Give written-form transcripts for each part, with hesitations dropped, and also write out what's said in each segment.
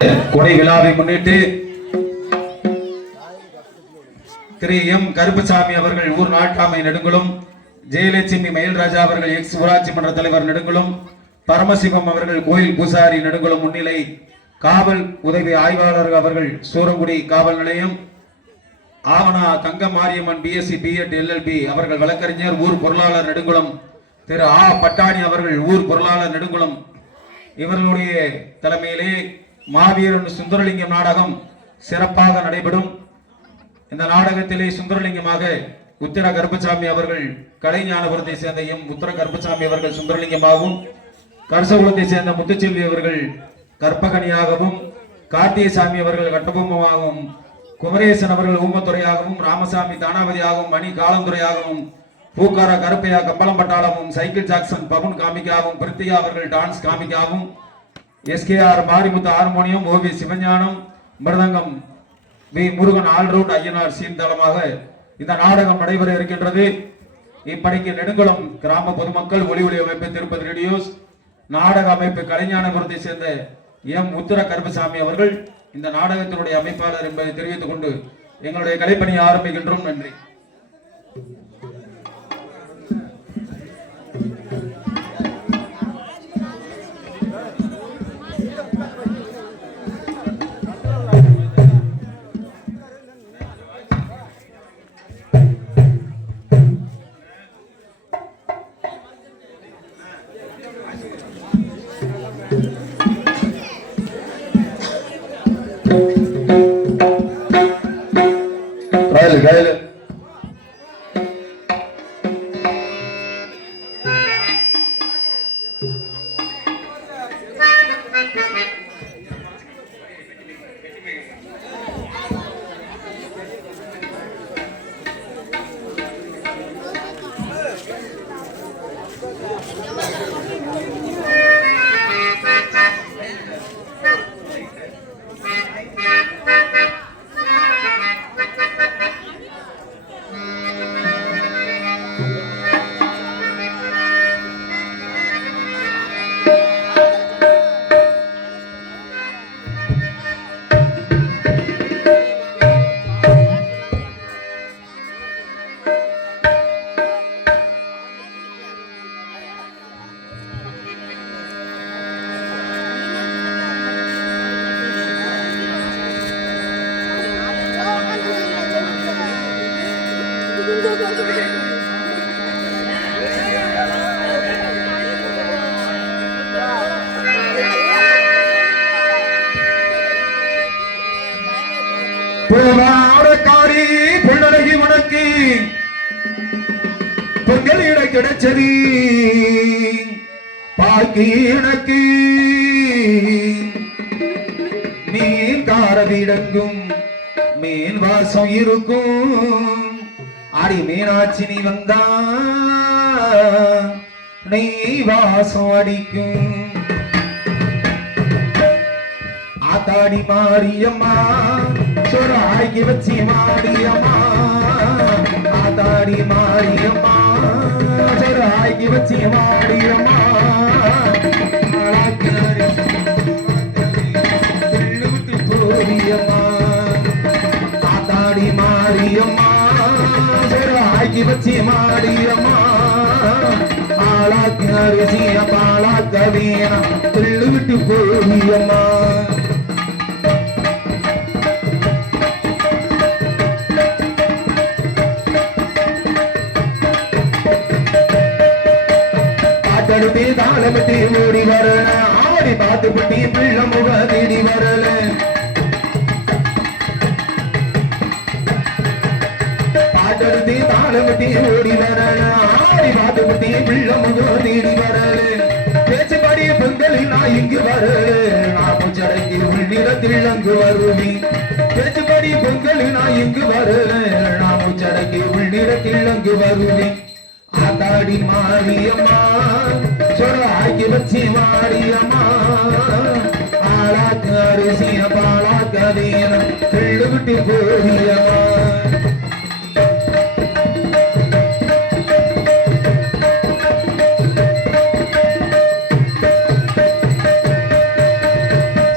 கொடை விழாவை முன்னிட்டு திரு எம் கருப்புசாமி அவர்கள் ஊர் நாட்டாமை நெடுங்குளம், ஜெயலட்சுமி மயில்ராஜா அவர்கள் எக்ஸ் ஊராட்சி மன்ற தலைவர் நெடுங்குளம், பரமசிவம் அவர்கள் கோயில் பூசாரி நெடுங்குளம் முன்னிலை, காவல் உதவி ஆய்வாளர் அவர்கள் சூரங்குடி காவல் நிலையம், ஆவணா தங்க மாரியம்மன் பிஎஸ்சி பிஎட் எல்எல்பி அவர்கள் வழக்கறிஞர் ஊர் பொருளாளர் நெடுங்குளம், திரு ஆ பட்டாணி அவர்கள் ஊர் பொருளாளர் நெடுங்குளம் இவர்களுடைய தலைமையிலே மாவீரன் சுந்தரலிங்கம் நாடகம் சிறப்பாக நடைபெறும். இந்த நாடகத்திலே சுந்தரலிங்கமாக உத்திர கருப்பசாமி அவர்கள் கலைஞானபுரத்தை சேர்ந்த எம் உத்திர கருப்பசாமி அவர்கள் சுந்தரலிங்கமாகவும், கரசகுலத்தை சேர்ந்த முத்துச்செல்வி அவர்கள் கற்பகனியாகவும், கார்த்தியசாமி அவர்கள் கட்டபொம்மமாகவும், குமரேசன் அவர்கள் ஊமத்துறையாகவும், ராமசாமி தானாவதியாகவும், மணி காலந்துறையாகவும், பூக்கார கருப்பையா கம்பளம் பட்டாளமும், சைக்கிள் ஜாக்சன் பவன் காமிக்காகவும், பிரித்திகா அவர்கள் டான்ஸ் காமிக்காகவும், SKR Marimuthu harmonium, OV Sivagnanam மிருதங்கம், வி முருகன் ஆல்ரவுண்ட் ஐயனார் சீர்தளமாக இந்த நாடகம் நடைபெற இருக்கின்றது. இப்படிக்கு நெடுங்குளம் கிராம பொதுமக்கள், ஒளி ஒளி அமைப்பு திருப்பதி ரேடியோஸ், நாடக அமைப்பு கலைஞானபுரத்தை சேர்ந்த எம் உத்திர கருப்பசாமி அவர்கள் இந்த நாடகத்தினுடைய அமைப்பாளர் என்பதை தெரிவித்துக் கொண்டு எங்களுடைய கலைப்பணியை ஆரம்பிக்கின்றோம். நன்றி. பூவாடக்காரி புள்ளழகி உனக்கு பொங்கலிட கிடைச்சது பாக்கி எனக்கு மீன் காரவிடங்கும் மீன் வாசம் இருக்கும் அடி மீனாட்சி நீ வந்தா நெய் வாசம் அடிக்கும் ஆத்தாடி மாரியம்மா சொராய்க்கு வச்சி மாரியம்மா ஆத்தாடி மாரியம்மா சொராய்க்கு வச்சி மாரியம்மா போரியம்மா ஆத்தாடி மாரியம்மா சொராய்க்கு வச்சி மாரியம்மா ஆளாக்கு அரிசிய பாலாக்க வீணா பிள்ளு விட்டு போரியம்மா தாளமட்டி ஓடி வரல ஆடி பார்த்து பட்டி பிள்ளை முக தேடி வரல பாட்டெடுத்து தாளமட்டி ஓடி வரல ஆடி பார்த்து பட்டி பிள்ளை முக தேடி வரல பேச்சுப்படி பொங்கலில் நான் இங்கு வரல நான் பூச்சடைக்கு உள்ளிடத்தில் அங்கு வருவி பேச்சுப்படி பொங்கலில் நான் இங்கு வரல நான் பூச்சடைக்கு உள்ளிடத்தில் அங்கு வருவி ஆத்தாடி மாரியம்மா சொராக்கி வச்சி மாரியம்மா ஆளாக்கு அரிசிய பாலாக்க வீண பிள்ளு விட்டு போரியம்மா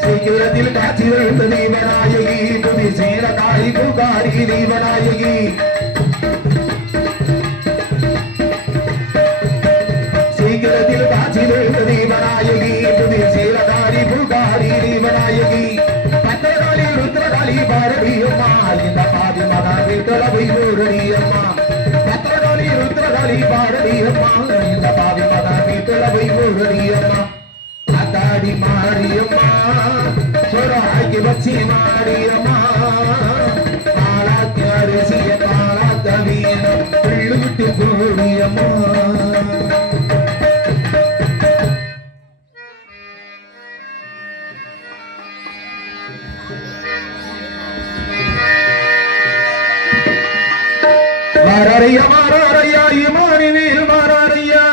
சீக்கிரத்தில் பாச்சிருந்த தீபநாயகி புதி சீலகாரி புகாரி தீபநாயகி சீக்கிரத்தில் பாச்சிருந்த தீபநாயகி புதி சீலகாரி புகாரி தீபநாயகி பத்திரகாளி ருத்ரகாளி பாரதியம்மா இந்த பாதி மகா வீட்டளவை ஓரடியம்மா பத்திரகாளி ருத்ரகாளி பாரதியம்மா இந்த பாதி மகா வீட்டளவை ஓரடியம்மா அத்தாடி மாரியம்மா சொராக்கி வச்சி மாரியம்மா பாலாத்தி அரிசிய பாலாத்த வீண புள்ளு விட்டு போடியம்மா மாராரையா மாராரையா இமானி வீல் மாராரையா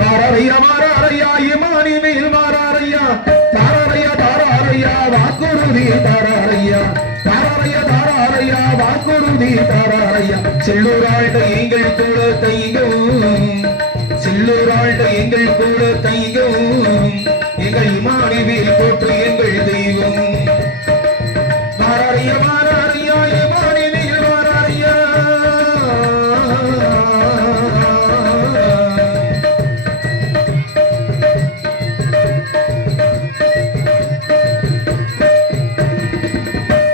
மாராரையா மாராரையா இமானி வீல் மாராரையா தாராரையா தாராரையா வாக்குறுதி தாராரையா தாராரையா தாராரையா வாக்குறுதி தாராரையா செல்லூராழ்ந்த எங்கள் கூட தையும் செல்லூராழ்ந்த எங்கள் கூட தையும் எங்கள் இமானி வீல் போற்று எங்கள் தெய்வம் மாராரியா மாராரியா இமானி வீல் மாராரியா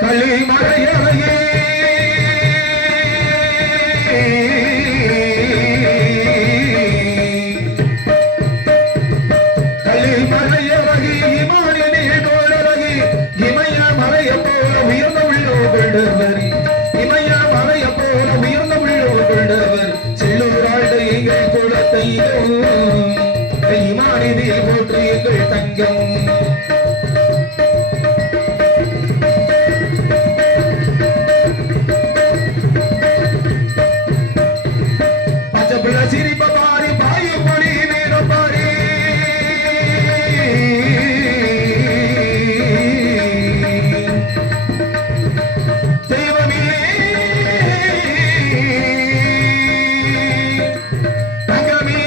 களி மலையழகே களி மலையழகி இமானி வீல் கோளழகி இமய மலைய போல உயர்ந்த உள்ளோ கொண்டவர் இமய மலைய போல உயர்ந்த உள்ளோ கொண்டவர் செல்லூராழ்ந்த எங்கள் குலத்தையும் இமானிதில் போற்று எங்கள் தங்கம் பச்சைப்பிள்ள சிரிப்ப பாரி பாயு பொடி வீர பாரி தெய்வமே தங்கமே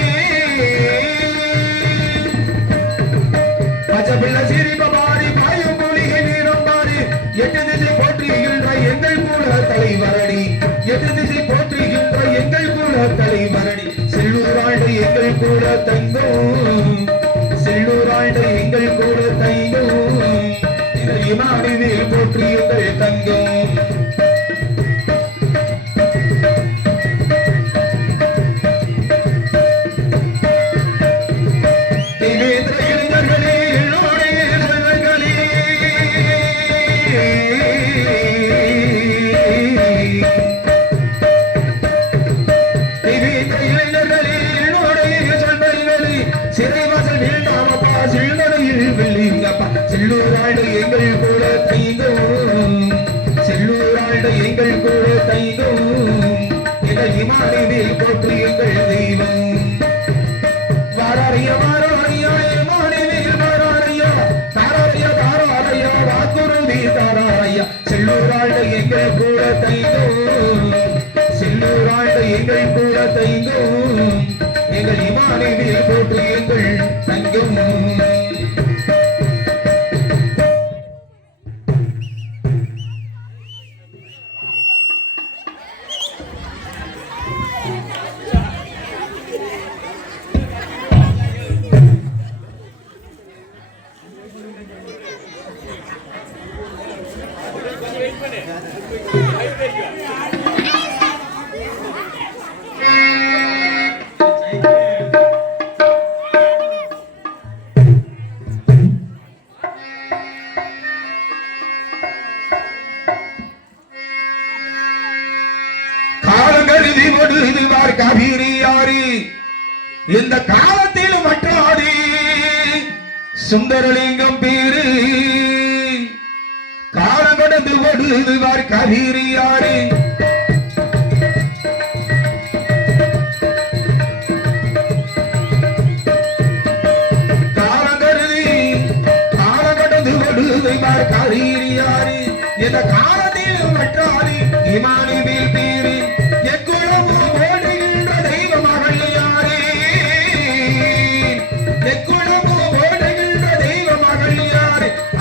பச்சைப்பிள்ள சிரிப்ப பாரி பாயு பொடி வீர பாரி எட்டு திசை போற்றுகின்ற எங்கள் கூட தலைவரடி எட்டு திசை போற்றுகின்ற எங்கள் கூட தலைவரடி செல்லூராழ்ந்த எங்கள் கூட தங்கும் செல்லூராழ்ந்த எங்கள் கூட தையும் இமானிதில் போற்று எங்கள் தங்கும் தேவேந்திர இளைஞர்களே எல்லோரையே செல்வர்களே தேவேந்திர இளைஞர்களே எல்லோரையே செல்வர்களே சிறைவாசல் வேண்டாமப்பா செல்வரையில் வெள்ளிங்கப்பா செல்லூராழ்ந்த எங்கள் கூட தைகும் செல்லூராழ்ந்த எங்கள் கூட தைகும் எங்கள் இமானிதில் போற்று எங்கள் தெய்வம் வாராரியா வாராரியா இமானிதில் வாராரியா தாராரியா தாராரியா வாக்குறுதி தாராரியா செல்லூராழ்ந்த எங்கள் கூட தைகும் செல்லூராழ்ந்த எங்கள் கூட தைகும் எங்கள் இமானிதில் போற்று எங்கள் தங்கம் காலங்கருதி ஒடுதுவார் காவிரியாரி இந்த காலத்தில் மற்றாடி சுந்தரலிங்கம் பேரு காலம் கடந்து ஒடுதுவார் காவிரியாரி காலம் கடந்து ஒடுதுவார் காவிரியாரி இந்த காலத்தில் மற்றாடி இமானிதில் பேரு எக்குளமும் ஓடுகின்ற தெய்வ மகள் யாரே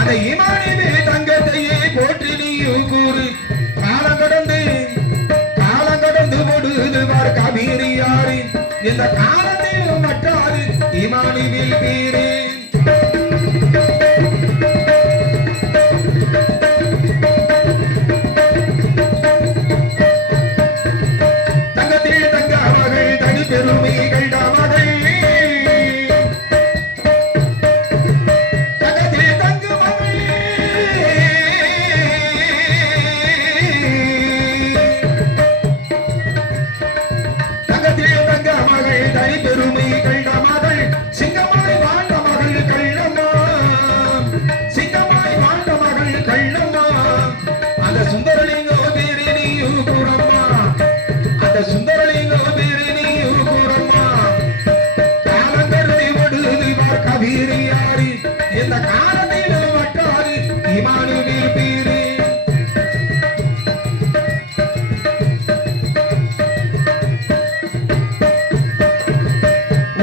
அந்த இமானிலே தங்கத்தையே போற்றி நீயும் கூறு காலம் கடந்து போடுதுவார் காவிரியாறு இந்த காலத்தில் மற்றாறு இமானிவில் பேரே பெருமைகள் மகள் தங்கத்தில் தங்கு மகள் தங்கத்தில் தங்க மகள் தனி பெருமைகள் மகள் சிங்கமாய் வாழ்ந்த மகள் கள்ளம்மா சிங்கமாய் வாழ்ந்த மகள் கள்ளம்மா அந்த சுந்தரலிங்கோ பேரு நீயும் கூறம்மா அந்த சுந்தரலிங்கோ பேரு காவிரியாறு இந்த காலத்தில் மற்றாறு இமானுவேல் பேரு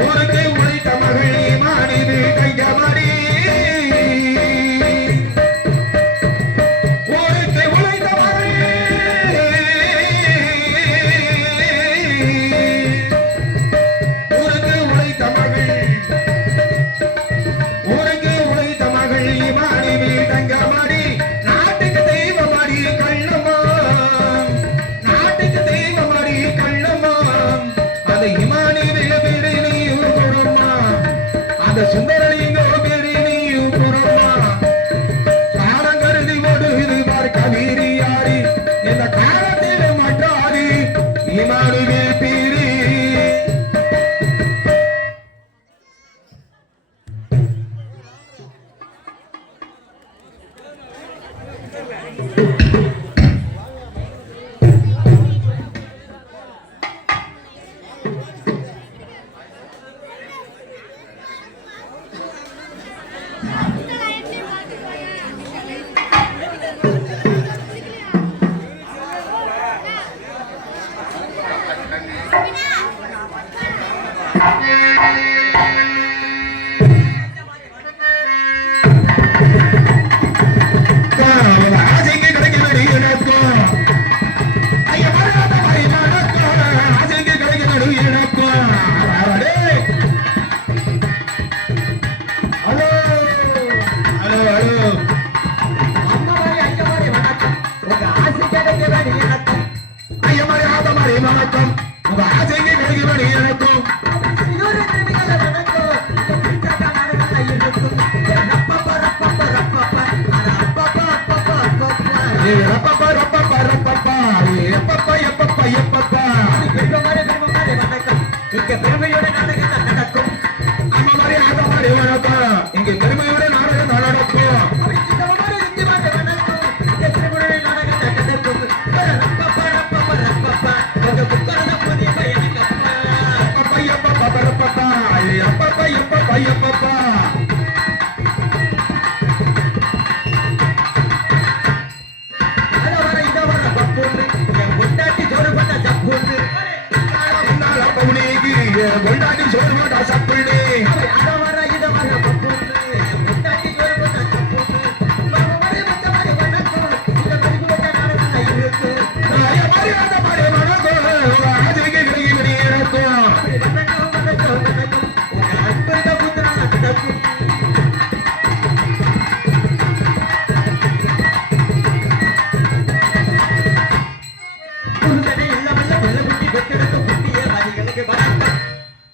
ஊருக்கு உழைத்த மகள் இமானுவேல் கையமடி ஊருக்கு உழைத்த மகள் ஊருக்கு உழைத்த மகள் தங்கமடி நாட்டுக்கு தெய்வமடி கள்ளம்மா நாட்டுக்கு தெய்வமடி கள்ளம்மா அந்த இமானிவேல் பேரு நீயும் கூறம்மா அந்த சுந்தரலிங்கோ பேரு நீயும் கூறம்மா காலம் கருதி ஓடுது பார் காவிரியாறு இந்த காலத்தில் மற்றாறு இமானிவேல் பேரு வணக்கம் உங்க ஆசைக்கு கிடைக்க எனக்கும் பெருமையோட நாடகம் நடக்கும் அம்மா மாதிரி ஆத மாதிரி வணக்கம் இங்க பெருமையோட நாடகம் நடக்கும் கொண்டாடி சோறு போட்டா சப்புள்ளி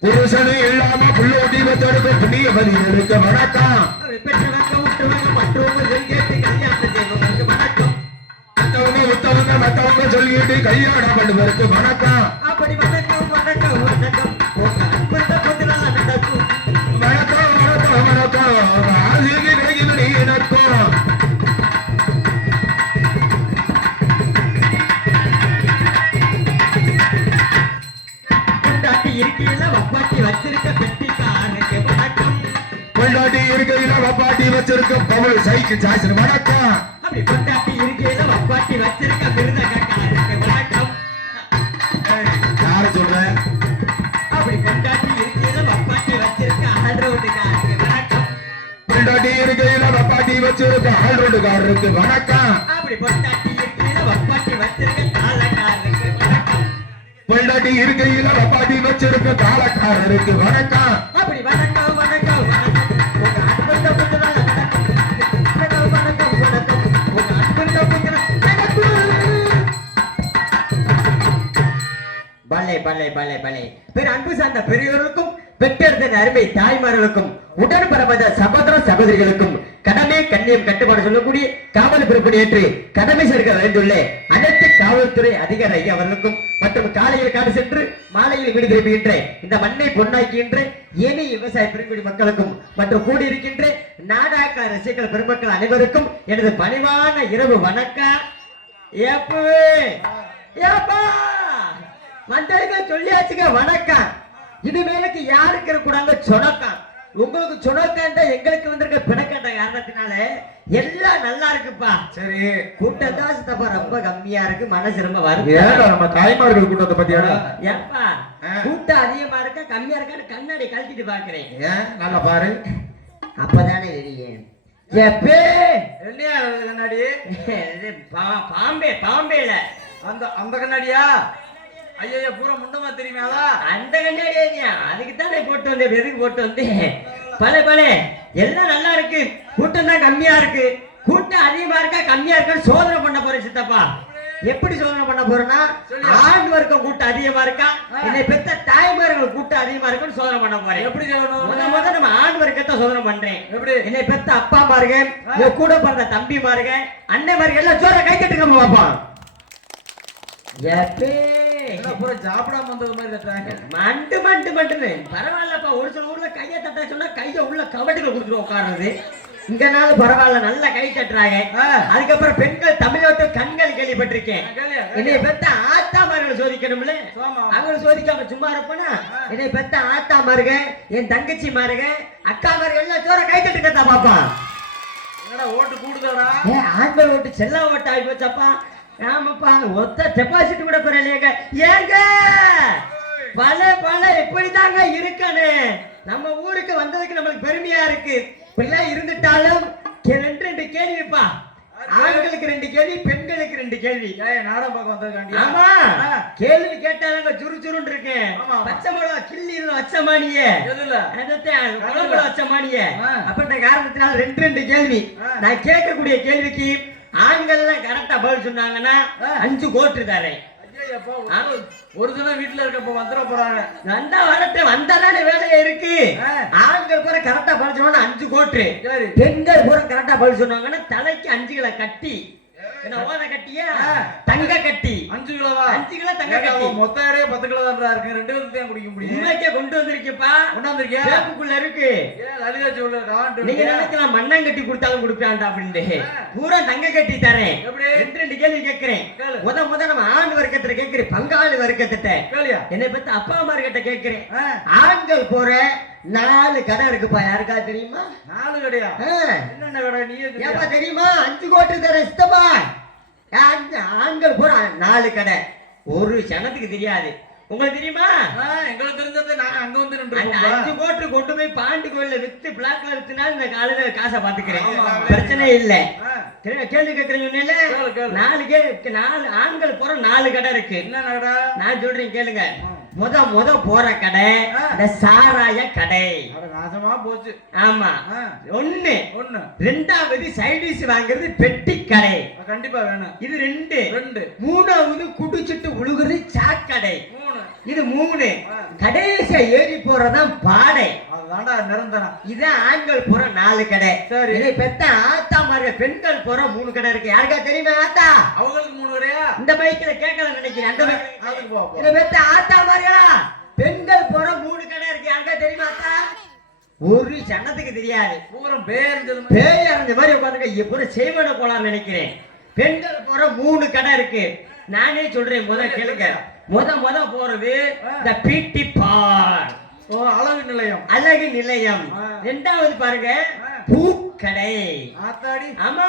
புருஷனே இல்லாம புள்ளோட்டி வந்தெடுக்க புண்ணிய பதினெடுக்க வணக்கம் மத்தவங்க சொல்லிட்டு கல்யாணம் பண்ணுவதற்கு வணக்கம் அப்படி வணக்கம் வணக்கம் வணக்கம் வணக்கம் வணக்கம் வணக்கம் ஆசிரியர் கிடைக்கிறது எனக்கும் வப்பாட்டி வச்சிருக்க பவல் சைக்கு ஜாசன் வணக்கம் அப்படி கொண்டாட்டி இருக்கையில வப்பாட்டி வச்சிருக்க விருதகாரருக்கு வணக்கம் யார சொல்ற அப்படி கொண்டாட்டி இருக்கையில வப்பாட்டி வச்சிருக்க ஆல்ரவுண்டுகாரருக்கு வணக்கம் பொண்டாட்டி இருக்கையில வப்பாட்டி வச்சிருக்க ஆள்ரோடுகாரருக்கு வணக்கம். அப்படி பொண்டாட்டி இருக்கையில வப்பாட்டி வச்சிருக்க தாளக்காரருக்கு வணக்கம். பொண்டாட்டி இருக்கையில வப்பாட்டி வச்சிருக்க தாளக்காரருக்கு வணக்கம். அப்படி வணக்கம் வணக்கம் வணக்கம். உங்க அன்பந்த புத்தரால வணக்கம் வணக்கம் வணக்கம். உங்க அன்பந்த புத்தரால பலே பலே பலே பலே. பிற அன்பு சார்ந்த பெரியோருக்கும் பெற்றெடுத்த அருமை தாய்மார்களுக்கும் உடன் பரப்பத சகோதர சகோதரிகளுக்கும் கடமை கண்ணியம் கட்டுப்பாடு சொல்லக்கூடிய காவல் பொறுப்பை ஏற்று கடமை சேர்க்க வேண்டுள்ள அனைத்து காவல்துறை அதிகாரி ஐயா அவர்களுக்கும் மற்றும் காலையில் காடு சென்று மாலையில் வீடு திரும்புகின்ற இந்த மண்ணை பொன்னாக்குகின்ற ஏனைய விவசாய பெருங்குடி மக்களுக்கும் மற்றும் கூடியிருக்கின்ற நாடாக்க ரசிகர்கள் பெருமக்கள் அனைவருக்கும் எனது பணிவான இரவு வணக்கம். ஏப்பவே ஏப்பா மந்தரிக்க சொல்லியாச்சுங்க வணக்கம். இனிமேலுக்கு யாருக்கு இருக்கக்கூடாது சொனக்கம். உங்களுக்கு சொனக்கம் தான் எங்களுக்கு வந்திருக்க பிணக்கண்ட காரணத்தினால எல்லாம் நல்லா இருக்குப்பா. சரி கூட்டம் தான் சித்தப்பா ரொம்ப கம்மியா இருக்கு, மனசு ரொம்ப வரும். ஏடா நம்ம தாய்மார்கள் கூட்டத்தை பத்தியாடா? ஏப்பா கூட்டம் அதிகமா இருக்கா கம்மியா இருக்கான்னு கண்ணாடி கழட்டிட்டு பாக்குறேன். ஏன் நல்லா பாரு. அப்பதானே தெரியும். எப்பே என்னையா கண்ணாடி? இது பாம்பே பாம்பேல அந்த அந்த கண்ணாடியா? ஐயா பூரா முண்டமா தெரியுமாவா? அந்த கண்ணாடியா? அதுக்கு தானே போட்டு வந்தேன். எதுக்கு போட்டு வந்தேன்? பல பல எல்லாம் நல்லா இருக்கு, கூட்டம் தான் கம்மியா இருக்கு. கூட்டம் அதிகமா இருக்கா கம்மியா இருக்குன்னு சோதனை பண்ண போறேன் சித்தப்பா. எப்படி சோதனை பண்ண போறேன்னா, ஆண் வர்க்கம் கூட்டம் அதிகமா இருக்கா, என்னை பெத்த தாய்மார்கள் கூட்டம் அதிகமா இருக்குன்னு சோதனை பண்ண போறேன். எப்படி முத நம்ம ஆண் வர்க்கத்தை சோதனை பண்றேன். எப்படி? என்னை பெத்த அப்பா மாருங்க, கூட பிறந்த தம்பி மாருங்க, அண்ணன் மாருங்க எல்லாம் சோற கை தட்டுங்க பாப்பா. பூரா சாப்பிடாம வந்தது மாதிரி தட்டுறாங்க. மண்டு மண்டு மண்டுன்னு பரவாயில்லப்பா. ஒரு சில ஊர்ல கையை தட்ட சொன்னா கையை உள்ள கவட்டுகள் கொடுத்துட்டு உட்காருது. இங்கனாலும் பரவாயில்ல, நல்லா கை தட்டுறாங்க. அதுக்கப்புறம் பெண்கள் தமிழ்நாட்டு கண்கள் கேள்விப்பட்டிருக்கேன். என்னை பெத்த ஆத்தாமார்களை சோதிக்கணும்ல, அவங்களை சோதிக்காம சும்மா இருப்பனா? என்னை பெத்த ஆத்தாமாருங்க, என் தங்கச்சி மாருங்க, அக்கா மாருங்க எல்லாம் சோற கை தட்டுக்கத்தா பாப்பா. ஓட்டு கூடுதாடா? ஆண்கள் ஓட்டு செல்ல ஓட்டு ஆகி போச்சப்பா. ஆமாப்பா, ஒத்த டெபாசிட் கூட பெறலையேங்க. ஏங்க பல பல எப்படிதாங்க இருக்கனே. நம்ம ஊருக்கு வந்ததுக்கு நம்மளுக்கு பெருமையா இருக்கு. பிள்ளை இருந்துட்டாலும் ரெண்டு ரெண்டு கேள்விப்பா. ஆண்களுக்கு 2 கேள்வி, பெண்களுக்கு 2 கேள்வி. நாடகம் பார்க்க வந்ததுக்காண்டி? ஆமா, கேள்வி கேட்டாலும் சுறுசுறுன்னு இருக்கேன். பச்சை மிளகா கிள்ளி வச்சமானியே, குழம்புல வச்சமானியே அப்படின்ற காரணத்தினால 2 கேள்வி. நான் கேட்கக்கூடிய கேள்விக்கு ஆண்கள்லாம் கரெக்டா பதில் சொன்னாங்கன்னா 5 கோட்டு தரேன். ஒரு தினம் வீட்டுல இருக்கப்ப வந்துட போறாங்க. வந்தா வரட்டு, வந்தானே வேலையா இருக்கு. ஆண்கள் பூரா கரெக்டா பதில் சொன்னா 5 கோட்டு, பெண்கள் பூரா கரெக்டா பதில் சொன்னாங்கன்னா தலைக்கு 5 கிலோ கட்டி. என்ன ஓத கட்டியா தங்க கட்டி? 5 கிலோவா? 5 கிலோ தங்க கட்டி. மொத்த ஏரே 10 கிலோ தான் இருக்கு. 2 பேருக்கு தான் குடிக்க முடியும். உண்மைக்கே கொண்டு வந்திருக்கேப்பா. கொண்டாந்துருக்கியா? பேக்குக்குள்ள இருக்கு. லலிதா சொல்ல நீங்க நினைக்கலாம் மண்ணாங்கட்டி கொடுத்தாலும் கொடுப்பான்டா அப்படின்னு. பூரா தங்க கட்டி தரேன். 2 கேள்வி கேட்கிறேன். முத நம்ம ஆண் வர்க்கத்துல கேட்கிறேன், பங்காளி வர்க்கத்திட்ட. என்னை பத்தி அப்பா அம்மா கிட்ட கேட்கிறேன். ஆண்கள் போற 4 கடை இருக்குப்பா, யாருக்கா தெரியுமா? 4 கடையா? என்னென்ன கடை நீ ஏப்பா தெரியுமா? 5 கோட்டு தரேன் சித்தப்பா. ஆண்கள் போற 4 கடை, ஒரு சனத்துக்கு தெரியாது. உங்களுக்கு தெரியுமா? எங்களுக்கு தெரிஞ்சது நாங்க அங்க வந்து 5 கோட்டு கொண்டு போய் பாண்டி கோயில்ல வித்து பிளாக்ல வித்துனா இந்த காலையில காசை பாத்துக்கிறேன், பிரச்சனை இல்ல. கேள்வி கேட்கறீங்க. 4 கேள்வி, 4 ஆண்கள் போற 4 கடை இருக்கு. என்ன கடை? நான் சொல்றேன் கேளுங்க. முத போற கடை இந்த சாராய கடை. நாசமா போச்சு. ஆமா, ஒண்ணு. ரெண்டாவது சைடிஷ் வாங்குறது பெட்டி கடை, கண்டிப்பா வேணும். இது 2. மூணாவது குடிச்சிட்டு உழுகுறது சாக்கடை, இது 3. கடைசியா ஏறி போறதான் பாடை. அதுதான்டா நிரந்தரம். இது ஆண்கள் போற 4 கடை. இதை பெத்த ஆத்தா மாதிரி பெண்கள் போற 3 கடை இருக்கு. யாருக்கா தெரியுமா? ஆத்தா அவங்களுக்கு 3 கடையா? இந்த பைக்ல கேட்கல நினைக்கிறேன். அந்த இதை பெத்த ஆத்தா மாதிரியா பெண்கள் போற 3 கடை இருக்கு. யாருக்கா தெரியுமா? ஆத்தா ஒரு சனத்துக்கு தெரியாது. பூரம் பேர் பேயறிஞ்ச மாதிரி உட்காந்துக்க எப்போ செய்வன போலான்னு நினைக்கிறேன். பெண்கள் போற 3 கடை இருக்கு. நானே சொல்றேன், முத கேளுங்க. முத போறது இந்த பிடி பார்க், அழகு நிலையம். அழகு நிலையம். ரெண்டாவது பாருங்க பூக்கடை. ஆமா,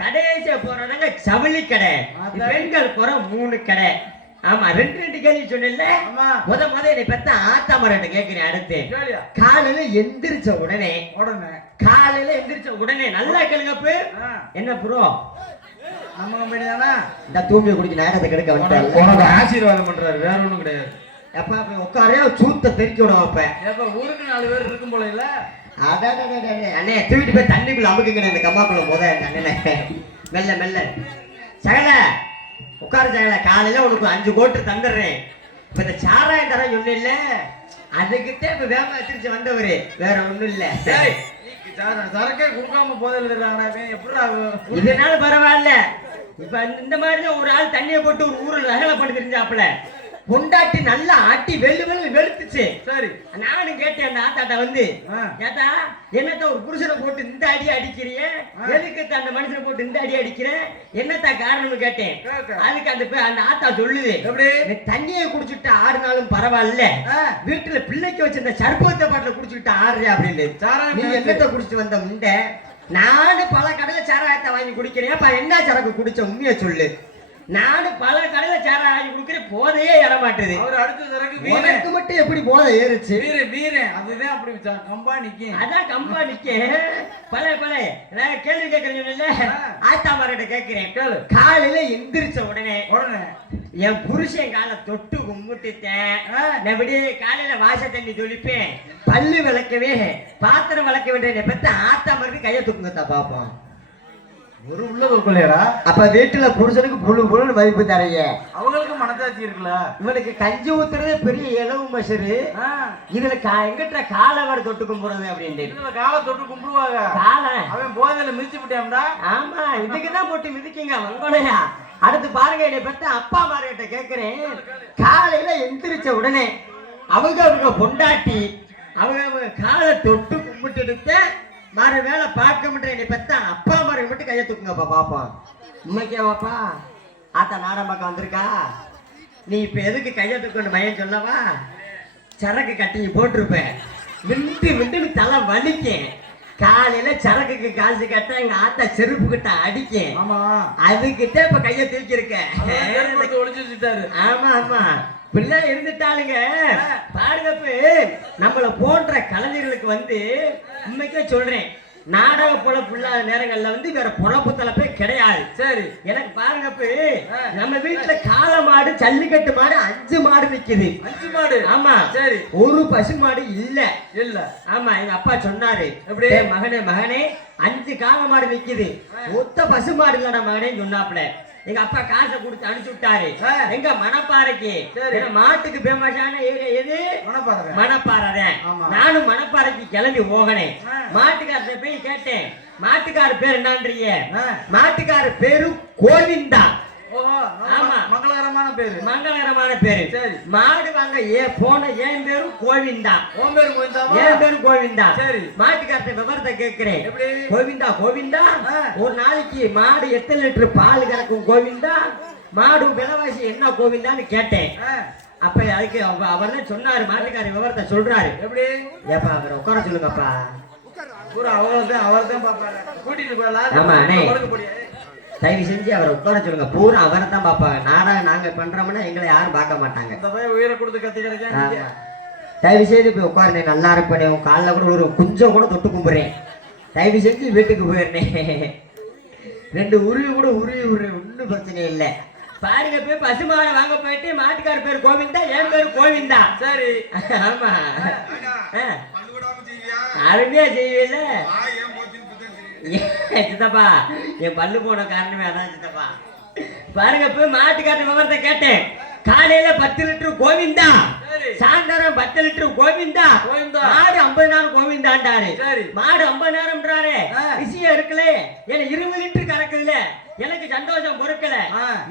கடைசியா போறதாங்க சவுளி கடை. பெண்கள் போற 3 கடை. ஆமா ரெண்டு கேள்வி சொன்னேன்ல. ஆமா. முத என்னை பெத்த ஆத்தா மரட்ட கேக்குறேன். அடுத்து கேளியா காலையில எந்திரிச்ச உடனே நல்லா கேளுங்கப்பு. என்ன ப்ரோ நம்ம கம்பெனி தானே இந்த தூமியை குடிக்க நேரத்தை கெடுக்க வந்துட்டாரு. உனக்கு ஆசீர்வாதம் பண்றாரு, வேற ஒண்ணும் கிடையாது. எப்ப உட்காரே சூத்த தெரிக்க விட வைப்பேன். எப்ப ஊருக்கு 4 பேர் இருக்கும் போல இல்ல. அண்ணே தூக்கிட்டு போய் தண்ணிக்குள்ள அமுக்குங்க இந்த கம்மாக்குள்ள போத அண்ணனே. மெல்ல சகல உட்கார சகல. காலையில உனக்கு 5 கோட்டு தந்துடுறேன். இப்ப இந்த சாராயம் தர சொன்ன அதுக்கிட்ட இப்ப வேமா திருச்சி வந்தவரு, வேற ஒண்ணும் இல்ல. சரக்கே குடுக்காம போதில் எப்படி இதனால பரவாயில்ல. இப்ப இந்த மாதிரிதான் ஒரு ஆள் தண்ணியை போட்டு ஒரு ஊரில் ரகலை பண்ணி தெரிஞ்சாப்புல பொண்டாட்டி நல்லா ஆட்டி வெளுத்துச்சு. சரி நானும் கேட்டேன் அந்த ஆத்தாட்ட வந்து, ஏத்தா என்னத்தா ஒரு புருஷனை போட்டு இந்த அடி அடிக்கிறிய, எதுக்கு அந்த மனுஷனை போட்டு இந்த அடி அடிக்கிற, என்னத்தா காரணம்னு கேட்டேன். அதுக்கு அந்த ஆத்தா சொல்லுது, தண்ணியை குடிச்சுட்டு ஆடுனாலும் பரவாயில்ல, வீட்டுல பிள்ளைக்கு வச்சிருந்த சர்பத்தை பாட்டில குடிச்சுட்டு ஆடுறியா அப்படின்னு. நீ என்னத்த குடிச்சிட்டு வந்த முண்டை, நானும் பல கடையில சாராயத்தை வாங்கி குடிக்கிறேன், என்ன சரக்கு குடிச்ச உண்மையை சொல்லு. நானும் பல கடையில சாராயம் வாங்கி குடிக்கிறேன், போதையே ஏற மாட்டேது. அவர் அடுத்த சரக்கு உனக்கு மட்டும் எப்படி போதை ஏறுச்சு? வீரன் அதுதான் அப்படி கம்பா நிக்க. அதான் கம்பா நிக்க. பல நான் கேள்வி கேட்கறேன். ஆத்தா மார்கிட்ட கேட்கிறேன். காலையில எந்திரிச்ச உடனே என் புருஷன் காலை தொட்டு கும்பிட்டுட்டேன். நான் விடிய காலையில வாச தண்ணி தொளிப்பேன், பல்லு விளக்கவே பாத்திரம் விளக்க வேண்டிய பெத்த ஆத்தா மாதிரி கையை தூக்குங்கத்தா பாப்போம். ஒரு உள்ள கொள்ளையரா அப்ப வீட்டுல புருஷனுக்கு புழுன்னு மதிப்பு தரைய, அவங்களுக்கு மனசாட்சி இருக்குல்ல. இவனுக்கு கஞ்சி ஊத்துறதே பெரிய இலவு மசரு, இதுல எங்கிட்ட காலை வர தொட்டு கும்பிடுறது அப்படின்னு. காலை தொட்டு கும்பிடுவாங்க. காலை அவன் போதையில மிதிச்சு விட்டான்டா. ஆமா இதுக்குதான் போட்டு மிதிக்கீங்க வங்கோடையா. அடுத்து பாருங்க, என்னை பத்தி அப்பா மார்கிட்ட கேட்கிறேன். காலையில எந்திரிச்ச உடனே அவங்க பொண்டாட்டி அவங்க காலை தொட்டு கும்பிட்டு எடுத்த மாறு வேலை பார்க்க மாட்டேன். என்னை பத்தி அப்பா மார்க மட்டும் கையை தூக்குங்கப்பா பாப்போம். உண்மைக்கேவாப்பா ஆத்தா நாடம் பக்கம் வந்திருக்கா. நீ இப்ப எதுக்கு கையை தூக்கணும் மையம் சொல்லவா? சரக்கு கட்டி போட்டிருப்பேன், விண்டு தலை வலிக்கேன். காலையில சரக்குக்கு காசு கட்ட எங்க ஆத்தா செருப்பு கிட்ட அடிக்கேன். ஆமா அதுகிட்ட இப்ப கைய தூக்கி இருக்கேன். ஆமா பிள்ளை இருந்துட்டாளுங்க பாருங்க. நம்மள போன்ற கலைஞர்களுக்கு வந்து உண்மைக்கே சொல்றேன், நாடக பொழப்பு இல்லாத நேரங்கள்ல வந்து வேற பொழப்பு தலைப்பே கிடையாது. சரி எனக்கு பாருங்க, நம்ம வீட்டுல காளை மாடு ஜல்லிக்கட்டு மாடு 5 மாடு நிக்குது. 5 மாடு? ஆமா. சரி ஒரு பசு மாடு இல்ல. ஆமா எங்க அப்பா சொன்னாரு, மகனே 5 காளை மாடு நிக்குது, ஒத்த பசு மாடு இல்லடா மகனே சொன்னாப்ல. எங்க அப்பா காசை கொடுத்து அனுப்பிச்சு விட்டாரு எங்க மணப்பாறைக்கு. மாட்டுக்கு பேமஸான ஏரியா எது? மணப்பாறை. நானும் மணப்பாறைக்கு கிளம்பி போகனேன். மாட்டுக்காரத்தை போய் கேட்டேன், மாட்டுக்கார பேர் என்னன்றீங்க? மாட்டுக்கார பேரு கோவிந்தா. ஆமா மங்களகரமான பேரு. சரி மாடு வாங்க போன என் பேரு கோவிந்தா. என் பேரு கோவிந்தா. சரி மாட்டுக்காரத்தை விவரத்தை கேட்கிறேன். கோவிந்தா ஒரு நாளைக்கு மாடு எத்தனை லிட்டர் பால் கறக்கும் கோவிந்தா? மாடு விலைவாசி என்ன கோவிந்தான்னு கேட்டேன். அப்ப அதுக்கு அவர் தான் சொன்னாரு, மாட்டுக்கார விவரத்தை சொல்றாரு. எப்படி ஏப்பா அவரை உட்கார சொல்லுங்கப்பா. அவர்தான் பாப்பாங்க, கூட்டிட்டு போயலாம். ஆமா அண்ணே தயவு செஞ்சு அவரை உட்கார சொல்லுங்க. பூரா அவரை தான் பார்ப்பாங்க. நாங்க பண்றோம்னா எங்களை யாரும் பார்க்க மாட்டாங்க. உயிரை கொடுத்து கத்தி. தயவு செய்து போய் உட்காருனே, நல்லா இருப்பேன். உன் காலில் கூட ஒரு குஞ்சம் கூட தொட்டு கும்பிடுறேன். தயவு செஞ்சு வீட்டுக்கு போயிருந்தேன். 2 உருவி கூட உருவி ஒன்றும் பிரச்சனை இல்லை. பாருங்க போய் பசுமாடை வாங்க போயிட்டு மாட்டுக்கார பேர் கோவிந்தா, என் பேர் கோவிந்தா. சரி ஆமா அருமையா செய்வீல்ல சித்தப்பா. என் பல்லு போன காரணமே அதான் சித்தப்பா. பாருங்க போய் மாட்டுக்காட்டு விவரத்தை கேட்டேன். காலையில 10 லிட்டர் கோவிந்தா, சாயந்தரம் 10 லிட்டர் கோவிந்தா. மாடு 50 நேரம் கோவிந்தாண்டாரு. மாடு 50 நேரம்ன்றாரு. விஷயம் இருக்குல்ல, ஏன்னா 20 லிட்டர் கறக்குதுல. எனக்கு சந்தோஷம் பொறுக்கல.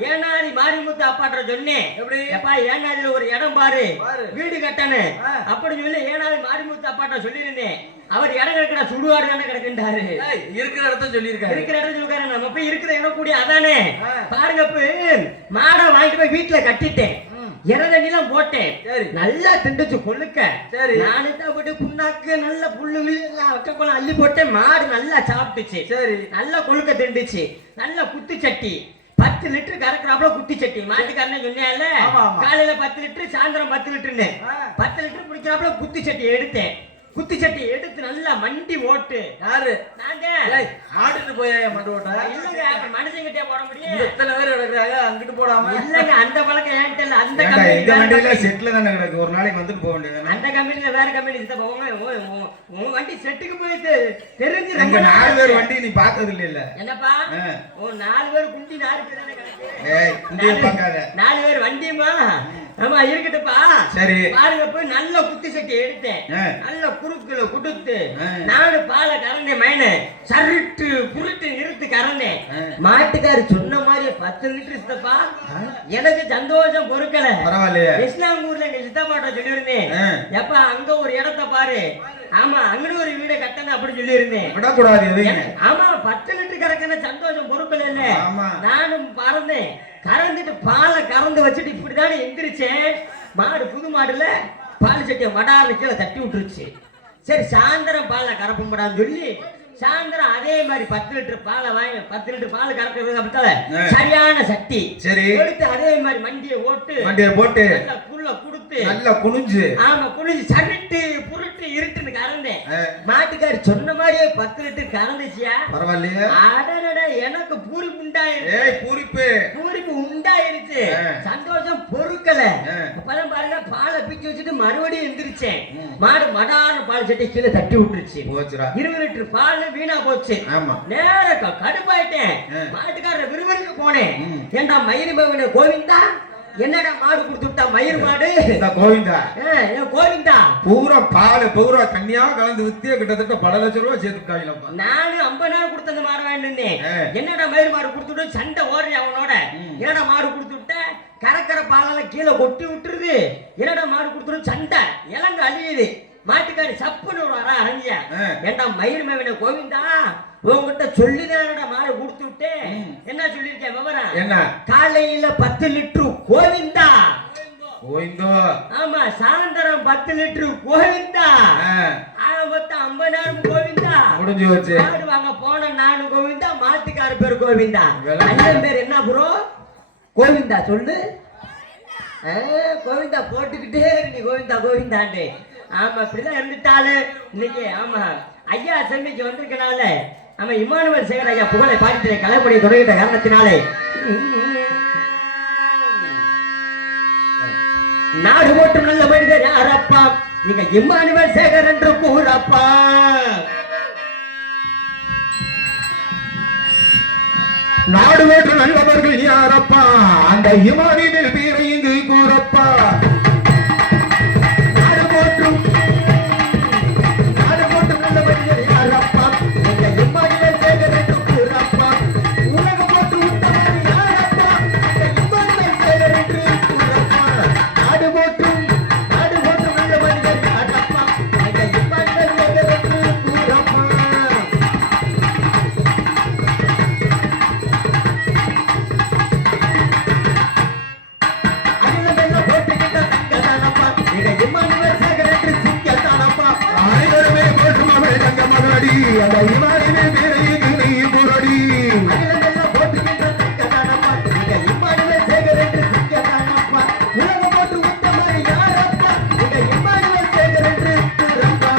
ஏனாதி மாரிமுத்து அப்பாட்ட சொன்னேன், எப்பா ஏனாதில ஒரு இடம் பாரு, வீடு கட்டணும் அப்படின்னு சொல்லி ஏனாதி மாரிமுத்து அப்பாட்ட சொல்லியிருந்தேன். அவர் இடம் கிடக்கிற சுடுவாடு தானே கிடக்குன்றாரு. இருக்கிற இடத்த சொல்லியிருக்காரு. நம்ம போய் இருக்கிற இடம் கூடிய அதானே. பாருங்க மாடை வாங்கிட்டு போய் வீட்டுல கட்டிட்டேன். இறதண்ணிலாம் போட்டேன், நல்லா திண்டுச்சு கொள்ளுக்க. நானே தான் போட்டு புண்ணாக்கு நல்ல புல்லு வச்சப்பெல்லாம் அள்ளி போட்டேன். மாடு நல்லா சாப்பிட்டுச்சு. சரி நல்லா கொழுக்க திண்டுச்சு. நல்ல குத்து சட்டி 10 லிட்டர் கறக்குறாப்புல குட்டி சட்டி மாட்டுக்காரனே சொன்னேன்ல ஆமா, ஆமா. காலையில 10 லிட்டர் சாயந்தரம் 10 லிட்டர்னு 10 லிட்டர் குடிக்கிறாப்புல குட்டி சட்டி எடுத்தேன் குத்தி சட்டி எடுத்து நல்லா மண்டி ஓட்டு யாரு நாங்க ஆடுட்டு போய் மண்டு ஓட்ட இல்லங்க மனுஷங்கிட்டே போட முடியும் எத்தனை பேர் கிடக்குறாங்க அங்கிட்டு போடாம இல்லங்க அந்த பழக்கம் ஏன்ட்ட இல்ல அந்த ஏன்டா, இந்த வண்டியில கம்பெனி செட்ல தானே கிடக்கு, ஒரு நாளைக்கு வந்துட்டு போக வேண்டியது. அந்த கம்பெனில வேற கம்பெனி இந்த உன் வண்டி செட்டுக்கு போயிட்டு தெரிஞ்சு எங்க ரொம்ப 4 பேர் வண்டி நீ பார்த்தது இல்ல. என்னப்பா ஓ 4 பேர் குண்டி 4 பேர் தானே கணக்கு ஏய் குண்டியை பார்க்காத. 4 பேர் வண்டியுமா ஆமா இருக்கட்டுப்பா சரி. பாருங்க போய் நல்ல குத்தி சட்டி எடுத்தேன் நல்ல குறுக்குல குடுத்து ஆ. நாடு பாலை கறந்தேன் மைனு சருட்டு புருட்டு நிறுத்து கறந்தேன் மாட்டுக்காரு சொன்ன மாதிரி 10 லிட்டர் சித்தப்பா எனக்கு சந்தோஷம் பொறுக்கல பரவாயில்லையே. இஸ்லாமூர்ல எங்க சித்தப்பாட்ட சொல்லியிருந்தேன் ஆ. எப்ப அங்க ஒரு இடத்த பாரு ஆமா அங்கன ஒரு வீட கட்டணும் அப்படி சொல்லியிருந்தேன் விடக்கூடாது எதையுமே. ஆமா 10 லிட்டர் கறக்கிற சந்தோஷம் பொறுக்கல இல்ல ஆமா. நானும் பறந்தேன் கறந்துட்டு பாலை கறந்து வச்சுட்டு இப்படிதானே எந்திரிச்சேன் மாடு புது மாடுல பால் சட்டியை மடார்னு கீழே தட்டி விட்டுருச்சு சரி சாயந்தரம் பாலை கறப்படான்னு சொல்லி சாயந்தரம் அதே மாதிரி 10 லிட்டர் பாலை வாங்கி 10 லிட்டர் பால் கறக்கிறது அப்படித்தால சரியான சக்தி சரி. எடுத்து அதே மாதிரி மண்டியை ஓட்டு வண்டியை போட்டு நல்லா புல்ல குடுத்து நல்லா குனிஞ்சு ஆமா குனிஞ்சு சருட்டு புருட்டு இருட்டுன்னு கறந்தேன் மாட்டுக்காரி சொன்ன மாதிரியே 10 லிட்டர் கறந்துச்சியா பரவாயில்லையே. அடடட எனக்கு பூரிப்பு உண்டாயிருச்சு ஏய் பூரிப்பு. பூரிப்பு உண்டாயிருச்சு சந்தோஷம் பொறுக்கல அப்பதான் பாருங்க பாலை பிச்சு வச்சுட்டு மறுபடியும் எந்திரிச்சேன் மாடு மடான பால் சட்டி கீழே தட்டி விட்டுருச்சு போச்சுடா. 20 லிட்டர் பால் வீணா போச்சு ஆமா. நேர கடுப்பாயிட்டேன் மாட்டுக்காரர் விறுவிறுக்கு போனேன் ஏண்டா மயிறு பவன கோவிந்தா என்னடா மாடு கொடுத்துட்டா மயிர் மாடு இந்த கோவிந்தா ஏன் கோவிந்தா பூரா பால் பூரா தண்ணியா கலந்து வித்திய கிட்டத்தட்ட 10 லட்சம் ரூபாய் சேர்த்துட்டாங்களப்பா. நானு 50,000 கொடுத்து அந்த மாடு வாங்கிட்டு என்னடா மயிர் மாடு கொடுத்துட்டு சண்டை ஓடுறேன் அவனோட என்னடா மாடு கொடுத்துட்ட கறக்கிற பாலெல்லாம் கீழே கொட்டி விட்டுருது என்னடா மாடு கொடுத்துட்டு சண்டை இலங்கு அழியுது மாட்டுக்காரி சப்புன்னு ஒரு அற அரஞ்சியா ஏண்டா மயிர் மேவன கோவிந்தா உங்ககிட்ட சொல்லிதானடா மாடு கொடுத்து விட்டேன் என்ன சொல்லிருக்கேன் விவரம் என்ன காலையில 10 லிட்டர் கோவிந்தா கோவிந்தோ. ஆமா சாயந்தரம் 10 லிட்டர் கோவிந்தா மொத்தம் 50,000 கோவிந்தா முடிஞ்சு வச்சு மாடு வாங்க போன நானு கோவிந்தா மாட்டுக்கார பேர் கோவிந்தா விலை. அண்ணன் பேர் என்ன ப்ரோ கோவிந்தா சொல்லு கோவிந்தா போட்டுக்கிட்டே இருக்கு கோவிந்தா கோவிந்தாண்டே ஆமா இப்படிதான் இருந்துட்டாலு இன்னைக்கு ஆமா ஐயா சென்னைக்கு வந்திருக்கனால நம்ம இமானுவேல் சேகர் ஐயா புகழை பாடிட்டு கலைப்பணியை தொடங்கிட்ட காரணத்தினாலே நாடு ஓட்டும் நல்ல மனிதர் யாரப்பா நீங்க இமானுவேல் சேகர் என்று கூறப்பா நாடு வேற்று நல்லவர்கள் யாரப்பா அந்த இமானியில் பேரை இங்கு கூறப்பா நாடு போற்றும் நல்ல மனிதர் யாரப்பா அந்த இமானியில் சேகர் என்று கூறப்பா உலகம் போற்று உத்தமர் யாரப்பா அந்த இமானியில் சேகர் என்று கூறப்பா நாடு போற்றும் நல்ல மனிதர் யாரப்பா அந்த இமானியில் சேகர் என்று கூறப்பா அந்த இமானிலே பேரையே நீ புரடி அகிலமெல்லாம் போற்றுகின்ற தங்கதானப்பா நீங்க இமானிலே சேகர் என்று சிங்கதானப்பா உலகம் போற்று உத்தமர் யாரப்பா நீங்க இமானிலே சேகர் என்று கூறப்பா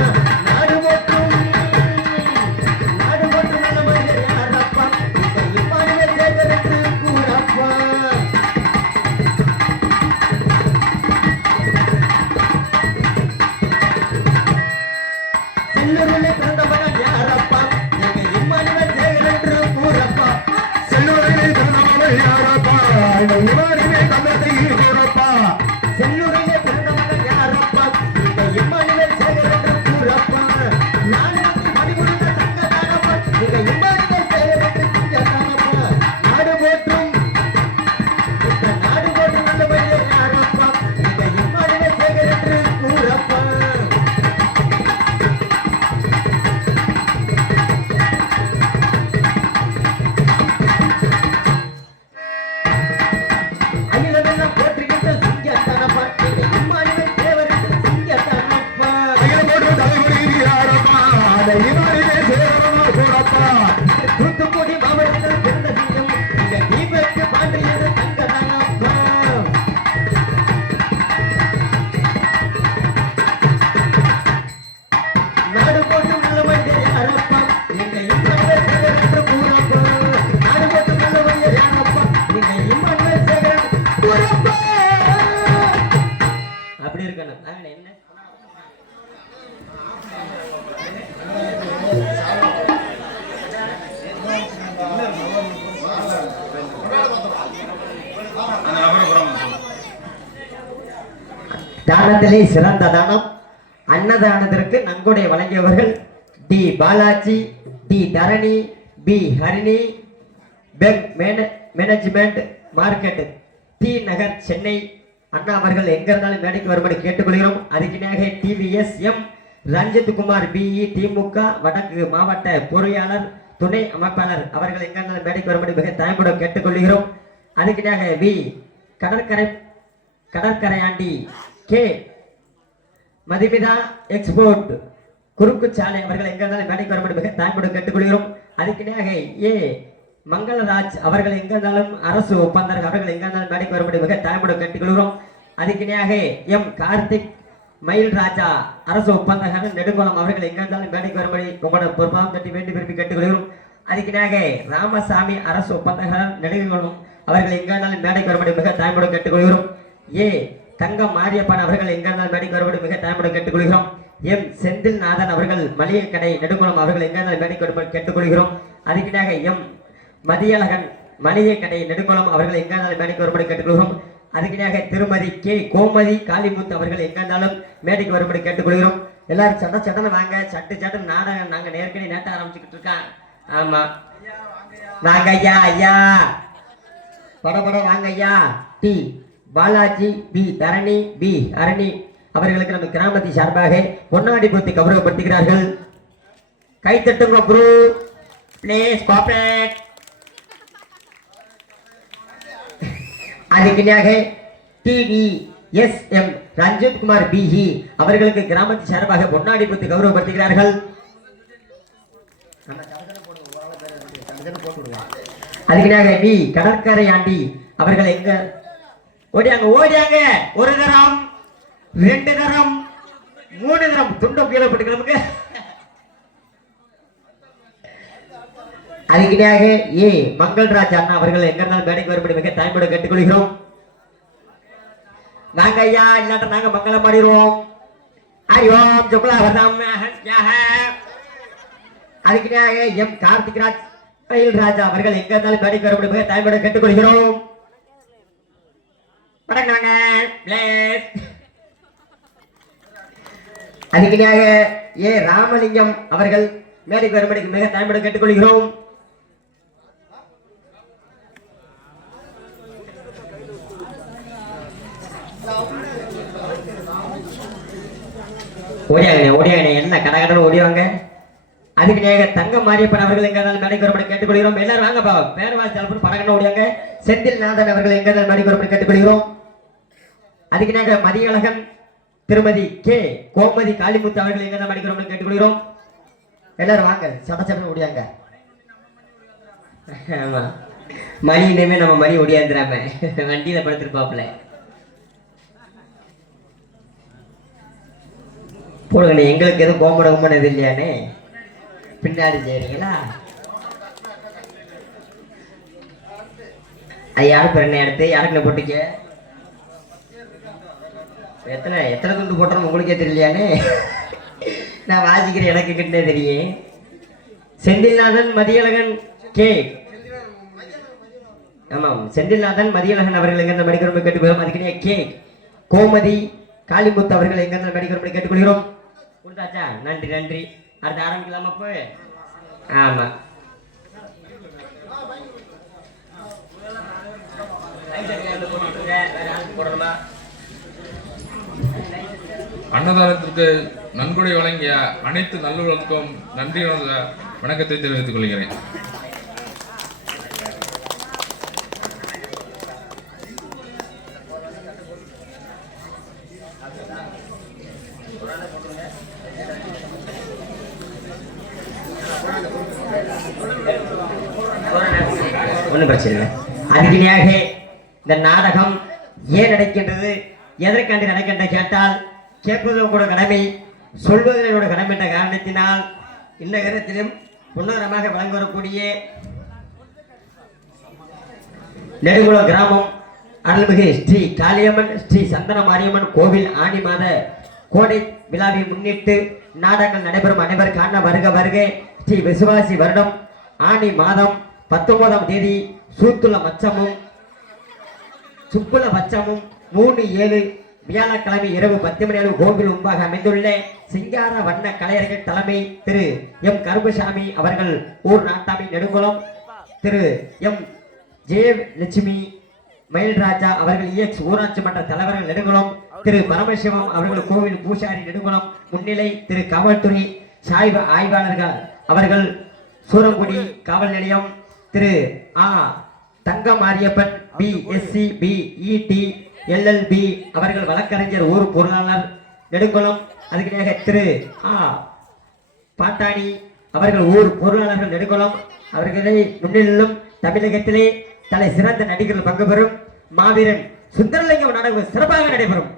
நாடு போற்றும் நல்ல மனிதர் யாரப்பா நீங்க இமானிலே சேகர் என்று கூறப்பா செல்லூரிலே பிறந்த மகன் யாரப்பா நீங்க இம்மானுவேல் சேகர் என்று கூறப்பா செல்லூரிலே பிறந்த மகன் யாரப்பா இந்த இம்மானுவேல் தந்தை கூறப்பா செல்லூரிலே பிறந்த மகன் யாரப்பா நீங்க இம்மானுவேல் சேகர் என்று கூறப்பா நான் மணிமுடிந்த தங்கதானப்பா நீங்க இம்மானுவேல் சேகர் என்று சிங்கதானப்பா நாடு போற்றும் நல்ல மனிதர் யாரப்பா நீங்க இம்மானுவேல் சேகர் என்று கூறப்பா அகிலமெல்லாம் போற்றுகின்ற சிங்கத்தானப்பா நீங்க இம்மானுவேல் தேவர் என்று சிங்கத்தானப்பா அகிலம் போற்றும் தலைவரி யாரப்பா அந்த இம்மானுவேல் சேகரமா கூறப்பா தூத்துக்குடி மாவட்டத்தில் பிறந்த சிங்கம் நீங்க தீபக்கு தானத்திலே சிறந்த தானம். அன்னதானத்திற்கு நன்கொடை வழங்கியவர்கள் T Balaji, T Dharani, P Harini, பெங் management market, T Nagar, Chennai. அண்ணா அவர்கள் எங்க இருந்தாலும் மேடைக்கு வரும்படி கேட்டுக்கொள்கிறோம். அதுக்கினாக TVS M Ranjith Kumar BE DMK வடக்கு மாவட்ட பொறியாளர் துணை அமைப்பாளர் அவர்கள் எங்க இருந்தாலும் மேடைக்கு வரும்படி மிக தாய்ப்புடன் கேட்டுக்கொள்கிறோம். அதுக்கினாக வி கடற்கரையாண்டி கே மதிமிதா எக்ஸ்போர்ட் குறுக்கு சாலை அவர்கள் எங்க இருந்தாலும் மேடைக்கு வரும்படி மிக தாய்ப்புடன் கேட்டுக்கொள்கிறோம். அதுக்கினாக ஏ மங்களராஜ் அவர்கள் எங்க இருந்தாலும் அரசு ஒப்பந்தர் அவர்கள் எங்க இருந்தாலும் மேடைக்கு வரும்படி மிக தாய்ப்புடன் கேட்டுக்கொள்கிறோம். அதுக்கினாக எம் கார்த்திக் மயில் ராஜா அரசு ஒப்பந்தகர் நெடுங்குளம் அவர்கள் எங்க இருந்தாலும் மேடைக்கு வரும்படி உங்களோட பொறுப்பாக தட்டி வேண்டி விரும்பி கேட்டுக்கொள்கிறோம். அதுக்கினாக ராமசாமி அரசு ஒப்பந்தகர் நெடுங்குளம் அவர்கள் எங்க இருந்தாலும் மேடைக்கு வரும்படி மிக தாய்ப்புடன் கேட்டுக்கொள்கிறோம். ஏ தங்கம் மாரியப்பன் அவர்கள் எங்க இருந்தாலும் மேடைக்கு வரும்படி மிக தாய்ப்புடன் கேட்டுக்கொள்கிறோம். எம் செந்தில்நாதன் அவர்கள் மளிகை கடை நெடுங்குளம் அவர்கள் எங்க இருந்தாலும் மேடைக்கு வரும்படி கேட்டுக்கொள்கிறோம். அதுக்கினாக எம் மதியழகன் மளிகை கடை நெடுங்குளம் அவர்கள் எங்க இருந்தாலும் மேடைக்கு வரும்படி கேட்டுக்கொள்கிறோம். அதுக்கினாக திருமதி கே கோமதி காளிமுத்து அவர்கள் எங்க இருந்தாலும் மேடைக்கு வரும்படி கேட்டுக்கொள்கிறோம். எல்லாரும் சட்டனை வாங்க. சட்டு நாடகம் நாங்க நேர்கனே நேட்ட ஆரம்பிச்சுக்கிட்டு இருக்கோம். ஆமா வாங்க ஐயா, ஐயா படம் வாங்க ஐயா. T Balaji, P Dharani, P Harani அவர்களுக்கு நம்ம கிராமத்தின் சார்பாக பொன்னாடி பூத்தி கௌரவப்படுத்துகிறார்கள். கைத்தட்டுங்க ப்ரோ, ப்ளீஸ் கோஆபரேட். அதுக்கினாக டிவிஎஸ்எம் ரஞ்சித் குமார் பிஹி அவர்களுக்கு கிராமத்தின் சார்பாக பொன்னாடி பூத்தி கௌரவப்படுத்துகிறார்கள். அதுக்கினாக டி கடற்கரையாண்டி அவர்கள் எங்க ஓடியாங்க ஒரு தரம், 2 தரம், 3 தரம் துண்டம் கீழே போட்டு கிளம்புங்க. அதுக்கினாக ஏ மங்கள்ராஜ் அண்ணா அவர்கள் எங்க இருந்தாலும் மேடைக்கு வரும்படி மிக தாய்மோட கேட்டுக்கொள்கிறோம். நாங்க ஐயா இல்லாட்ட நாங்க மங்களம் பாடிடுவோம். ஐயோம் ஜுகுலா வர்தாம். அதுக்கினாக எம் கார்த்திக்ராஜ் மயில் ராஜா அவர்கள் எங்க இருந்தாலும் மேடைக்கு வரும்படி மிக தாய்மோட கேட்டுக்கொள்கிறோம். அதுக்கினாக ஏ ராமலிங்கம் அவர்கள் மேடைக்கு வரும்படி மிக தாய்மோட கேட்டுக்கொள்கிறோம். ஓடியாங்க என்ன கடகடன்னு ஓடிவாங்க. அதுக்கு நேக தங்க மாரியப்பன் அவர்கள் எங்க இருந்தாலும் மேடைக்கு வரும்படி கேட்டுக்கொள்கிறோம். எல்லாரும் வாங்க பாவம் பேர் வாசி படகன்னு ஓடியாங்க. செந்தில்நாதன் அவர்கள் எங்க இருந்தாலும் மேடைக்கு வரும்படி கேட்டுக்கொள்கிறோம். அதுக்கு நேக மதியழகன் திருமதி கே கோமதி காளிமுத்து அவர்கள் எங்க இருந்தாலும் மேடைக்கு வரும்படி கேட்டுக்கொள்கிறோம். எல்லாரும் வாங்க சட்டச்சட்டன்னு ஓடியாங்க. ஆமா மணி இனிமே நம்ம மணி ஓடியாந்துடாம வண்டியில படுத்திருப்பாப்ல. போடுங்க எங்களுக்கு எதுவும் கோமட இது இல்லையானே பின்னாடி செய்றீங்களா? யாரும் பெருண்ணை எடுத்து யாருக்கு போட்டுக்க எத்தனை துண்டு போட்டோம் உங்களுக்கே தெரியலையானே. நான் வாசிக்கிறேன் எனக்கு கிட்டே தெரியும். செந்தில்நாதன் மதியழகன் கே ஆமாம் செந்தில்நாதன் மதியழகன் அவர்கள் எங்க மெடிக்கல் கேட்டுக்கொள்கிறோம். அதுக்கு கே கோமதி காளிமுத்து அவர்கள் எங்க மெடிக்கல் கேட்டுக்கொள்கிறோம். கொடுத்தாச்சா? நன்றி நன்றி. அடுத்து ஆரம்பிக்கலாமா? போய் ஆமா அன்னதானத்திற்கு நன்கொடை வழங்கிய அனைத்து நல்லுறவுக்கும் நன்றி வணக்கத்தை தெரிவித்துக் கொள்கிறேன். ஒன்றும் பிரச்சனை இல்லை. அதுக்கிணையாக இந்த நாடகம் ஏன் நடக்கின்றது, எதற்காண்டி நடக்கின்ற கேட்டால் கேட்பதும் கூட கடமை, சொல்வதோட கடமை என்ற காரணத்தினால் இந்நகரத்திலும் முன்னோரமாக வழங்க வரக்கூடிய நெடுங்குளம் கிராமம் அருள்மிகு ஸ்ரீ காளியம்மன் ஸ்ரீ சந்தன மாரியம்மன் கோவில் ஆணி மாத கோடை விழாவை முன்னிட்டு நாடகங்கள் நடைபெறும். அனைவர் காண வருக வருக. ஸ்ரீ விசுவாசி வருடம் ஆணி மாதம் 19ஆம் தேதி சூத்துள மச்சமும் சுப்புல பச்சமும் 3/7 வியாழக்கிழமை இரவு 10 மணி அளவு கோவில் முன்பாக அமைந்துள்ள சிங்கார வண்ண கலைஞர்கள் தலைமை திரு எம் கருப்பசாமி அவர்கள் ஊர் நாட்டாமை நெடுங்குளம், திரு எம் ஜெயலட்சுமி மயில்ராஜா அவர்கள் EX ஊராட்சி மன்ற தலைவர்கள் நெடுங்குளம், திரு பரமசிவம் அவர்கள் கோவில் பூசாரி நெடுங்குளம் முன்னிலை, திரு காவல்துறை சாய்வு ஆய்வாளர்கள் அவர்கள் சூரங்குடி காவல் நிலையம், திரு தங்கமாரியப்பன் BSc BET LLB அவர்கள் வழக்கறிஞர் ஊர் பொருளாளர் நெடுங்குளம், அதுக்கு திரு பாட்டாணி அவர்கள் ஊர் பொருளாளர்கள் நெடுங்குளம் அவர்களை முன்னிலும் தமிழகத்திலே தலை சிறந்த நடிகர்கள் பங்கு பெறும் மாவீரன் சுந்தரலிங்கம் நாடகம் சிறப்பாக நடைபெறும்.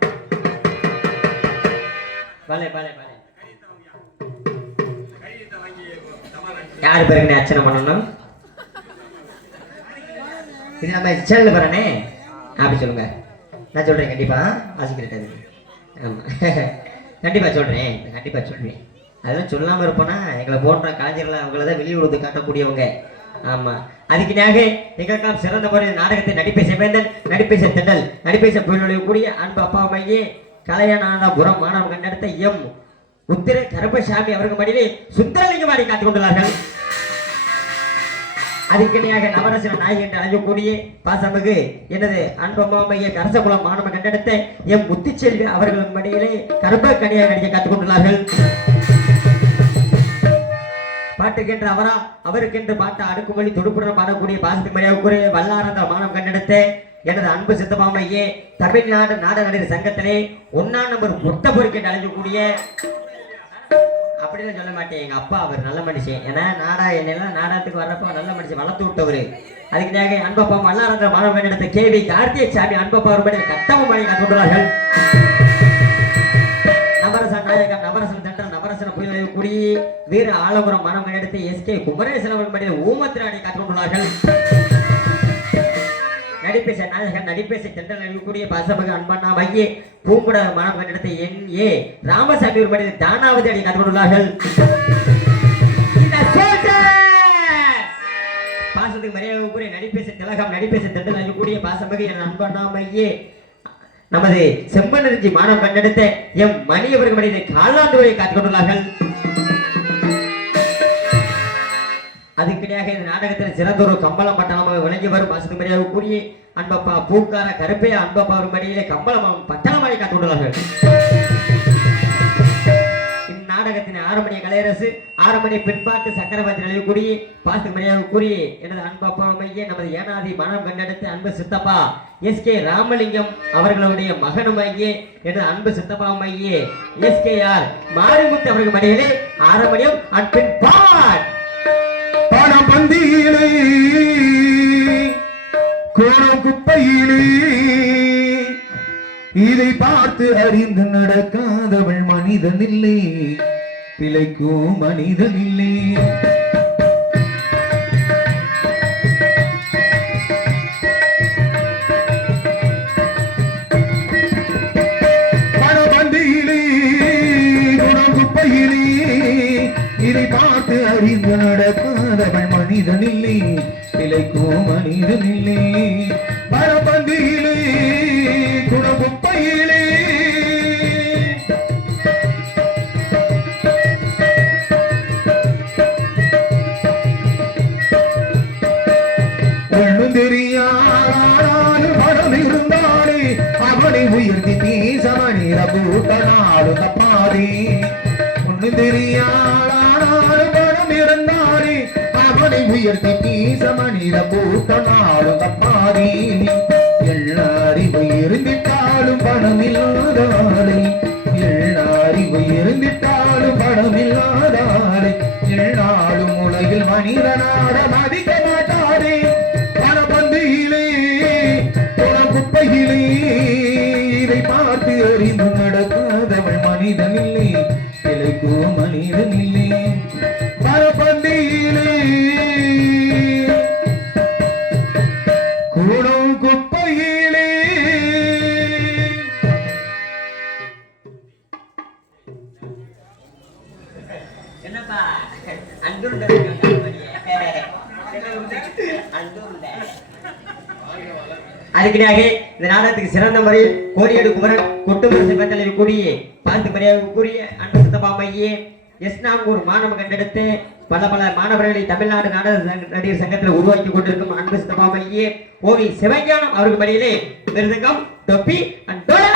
யாரு பேருக்கு அர்ச்சனை பண்ணணும்? இது நம்ம சேனல் பாருனே அப்படி சொல்லுங்க. நான் சொல்றேன் கண்டிப்பா வாசிக்கிறேன். ஆமா கண்டிப்பா சொல்றேன், கண்டிப்பா சொல்றேன். அதெல்லாம் சொல்லாம இருப்போனா எங்களை போன்ற கலைஞர்கள் அவங்களதான் வெளியுறவு காட்டக்கூடியவங்க. ஆமா அதுக்குனாக எங்களுக்கெல்லாம் சிறந்த முறையில் நாடகத்தை நடிப்பேச வேந்தன், நடிப்பேச திண்டல், நடிப்பேச புயல் கூடிய அன்பு அப்பாவையே கலையநாதபுரம் மாணவன் கண்டெடுத்த எம் உத்திர கருப்பசாமி அவர்கள் மடியிலே சுந்தரலிங்கம் ஆடி காத்துக் கொண்டுள்ளார்கள். அதுக்கிணையாக நவரசன நாயகி என்று அழைக்கக்கூடிய பாசமிகு எனது அன்பம்மைய கரசகுலம் மாணவன் கண்டெடுத்த எம் முத்துச்செல்வி அவர்கள் மடியிலே கருப்ப கனியாக நடிக்க காத்துக் கொண்டுள்ளார்கள். பாட்டுக்கென்று அவரா அவருக்கென்று பாட்டு அடுக்குமொழி தொடுப்புடன் பாடக்கூடிய பாசத்துக்கு மரியாதை வல்லாரந்த மாணவன் கண்டெடுத்த எனது அன்பு சித்தமாமையே தமிழ்நாடு நாடக நடிகர் சங்கத்திலே 1ஆம் நம்பர் முட்டை பொறுக்கு என்று அழைக்கக்கூடிய, அப்படிலாம் சொல்ல மாட்டேன், எங்க அப்பா அவர் நல்ல மனுஷன். ஏன்னா என்னெல்லாம் நாடகத்துக்கு வர்றப்ப நல்ல மனுஷன் வளர்த்து விட்டவரு. அதுக்கு அன்பப்பா வல்லாரந்த மாணவன் எடுத்த KV கார்த்திகை சாமி அன்பப்பா அவர்கள் கட்டமும் மணி கற்றுள்ளார்கள். நவரசன் நாயகன் நவரசன் தண்டன் நவரசன புயல் கூடி வீர ஆலபுரம் மாணவன் எடுத்த SK குமரேசன் அவர்கள் மடியில் ஊமத்திராணி கற்றுள்ளார்கள். நடிப்பேச நாயகன் நடிப்பேச தென்றல் நடிக்கக்கூடிய பாசமிகு அன்பண்ணா மையே பூங்குட மாணவன் எடுத்த NA ராமசாமி ஒரு மனிதர் தானாவது அடி கற்றுள்ளார்கள். பாசத்துக்கு மரியாதை கூறிய நடிப்பேச திலகம் நடிப்பேச தென்றல் நடிக்கக்கூடிய பாசமிகு என் அன்பண்ணா மையே நமது செம்பனர்ஜி மாணவன் கண்டெடுத்த எம் மணி அவர்கள் மனிதர் காலாண்டு வரை காத்துக் கொண்டுள்ளார்கள். அதுக்கிடையாக இந்த நாடகத்தில் சிறந்தொரு கம்பளம் பட்டணமாக விளங்கி வரும் பாசத்துக்கு மரியாதை கூறிய அன்பப்பா பூக்கார கருப்பையா அன்பப்பா ஒரு மடியிலே கம்பளம் பட்டணமாய் காத்துள்ளார்கள். இந்நாடகத்தின் 6 மணி கலையரசு 6 மணி பின்பாட்டு சக்கரவர்த்தி நிலையக்கூடிய பாசத்துக்கு மரியாதை கூறிய எனது அன்பப்பா மையே நமது ஏனாதி மனம் கண்டெடுத்து அன்பு சித்தப்பா SK ராமலிங்கம் அவர்களுடைய மகனுமாகிய எனது அன்பு சித்தப்பா மையே SKR மாரிமுத்து அவர்கள் மடியிலே 6 மணியும் அன்பின் பாட் பணபந்தியிலே கோணம் குப்பையிலே இதை பார்த்து அறிந்து நடக்காதவள் மனிதன் இல்லை, பிழைக்கும் மனிதன் இல்லை. பணபந்தியிலே கோணம் குப்பையிலே இதை பார்த்து அறிந்து நடக்காதவள் மனிதன் இல்லை, பிழைக்கும் மனிதன் இல்லை. மரபந்தியிலே குணகுப்பையிலே ஒன்றும் தெரியாத படம் இருந்தாலே அவனை உயர்த்தி பேசமணிர கூட்டனாலும் தப்பாதே. ஒன்றும் தெரியாத படம் இருந்தாலே அவனை உயர்த்தி பேசமணிர கூட்டனாலும் தப்பாதே. எல்லாரிவு இருந்திட்டாலும் பணம் இல்லாதாலே, எல்லாரிவு இருந்திட்டாலும் பணம் இல்லாதாலே, எல்லாரும் உலகில் மனிதனாட மதிக்க மாட்டாரே. பணபந்தியிலே குப்பையிலே இதை பார்த்து அறிந்து நடக்காதவள் மனிதன் இல்லை, பிழைக்கும் மனிதன் இல்லை. பணபந்தியிலே கூடும் குப்பையிலே என்னப்பா அன்புண்ட அன்புண்ட அதுக்கிடையாக இந்த நாடகத்துக்கு சிறந்த முறையில் கோடியேடு குமரன் கொட்டுமரசு பந்தலில் கூடிய பார்த்து மரியாதை கூறிய அன்பு சித்தப்பாமையே எஸ்நாங்கூர் மாணவ கண்டெடுத்து பல மாணவர்களை தமிழ்நாடு நாடக நடிகர் சங்கத்தில் உருவாக்கி கொண்டிருக்கும் அன்பு சித்தப்பாமையே ஓவி சிவஞானம் அவருக்கு பணியிலே மிருதங்கம் தொப்பி அண்ட் டோலக்.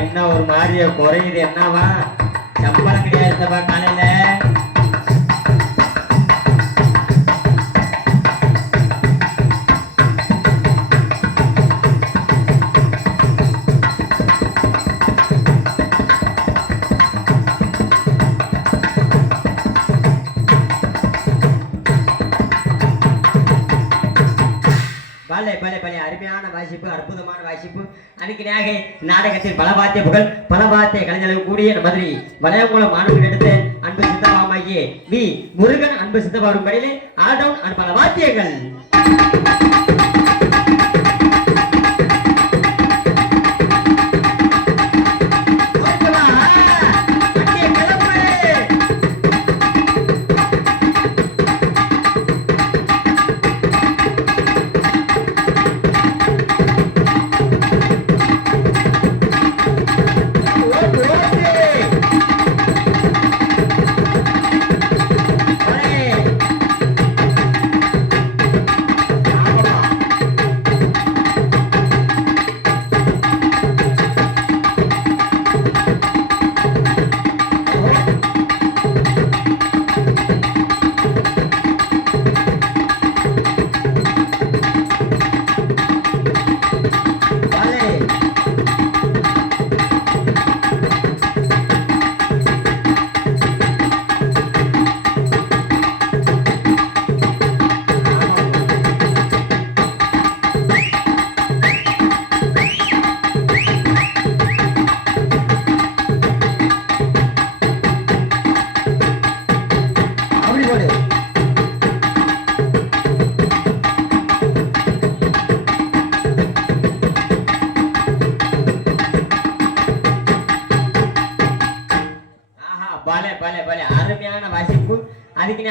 என்ன ஒரு மாதிரியா குறையுது, என்னவா சம்பளம் கிடையாதுப்பா காலையில. அருமையான வாசிப்பு, அற்புதமான வாசிப்பு. அன்னைக்கு நாடகத்தில் பல வாத்தியப்புகள், பல வாத்திய கலைஞர்கள் கூடிய மதுரை வளையங்குளம் மாணவர்கள் எடுத்து அன்பு சித்தபாமாகிய வி முருகன் அன்பு சித்தபாரும் பணியிலே ஆல்ரவுண்ட் பல வாத்தியங்கள்.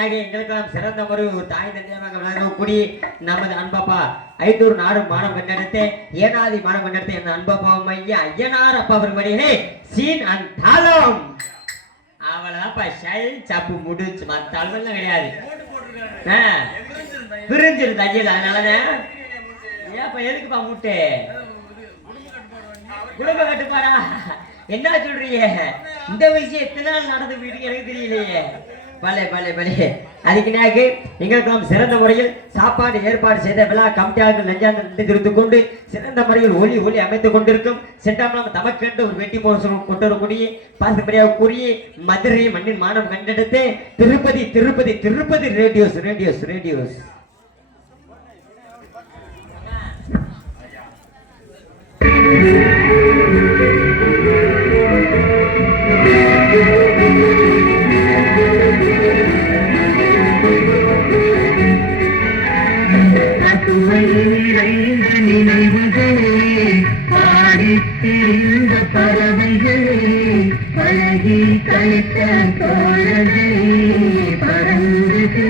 அதுக்குனாக எங்களுக்கெல்லாம் சிறந்த ஒரு தாய் தந்தையாக விளங்கக்கூடிய நமது அன்பப்பா 500 நாடு மானம் கண்டெடுத்து ஏனாதி மானம் கண்டெடுத்து என் அன்பப்பாவும் ஐயனார் அப்பா அவர்களே சீன் அண்ட் தாளம் அவளதான்ப்பா ஷைல் சாப்பு முடிச்சு மற்ற அளவெல்லாம் கிடையாது பிரிஞ்சிருந்த ஐயல் அதனாலதான் ஏப்பா எதுக்குப்பா மூட்டு குடும்ப கட்டுப்பாடா என்ன சொல்றீங்க இந்த விஷயம் எத்தனை நாள் நடந்து போயிருக்கு எனக்கு தெரியலையே பலே பலே பலே அதுக்குனாக்கு எங்களுக்கெல்லாம் சிறந்த முறையில் சாப்பாடு ஏற்பாடு செய்த விழா கமிட்டியாளர்கள் நெஞ்சாந்து இருந்து கொண்டு சிறந்த முறையில் ஒளி அமைத்துக் கொண்டிருக்கும் சென்றாமல் தமக்கென்று ஒரு வெட்டி மோசம் கொண்டு வரக்கூடிய பாசப்படியாக கூறிய மதுரை மண்ணின் மானம் கண்டெடுத்து Tirupati Tirupati Tirupati radios radios radios பறவைகளே பழகி கழித்த தோழர்களே பறந்து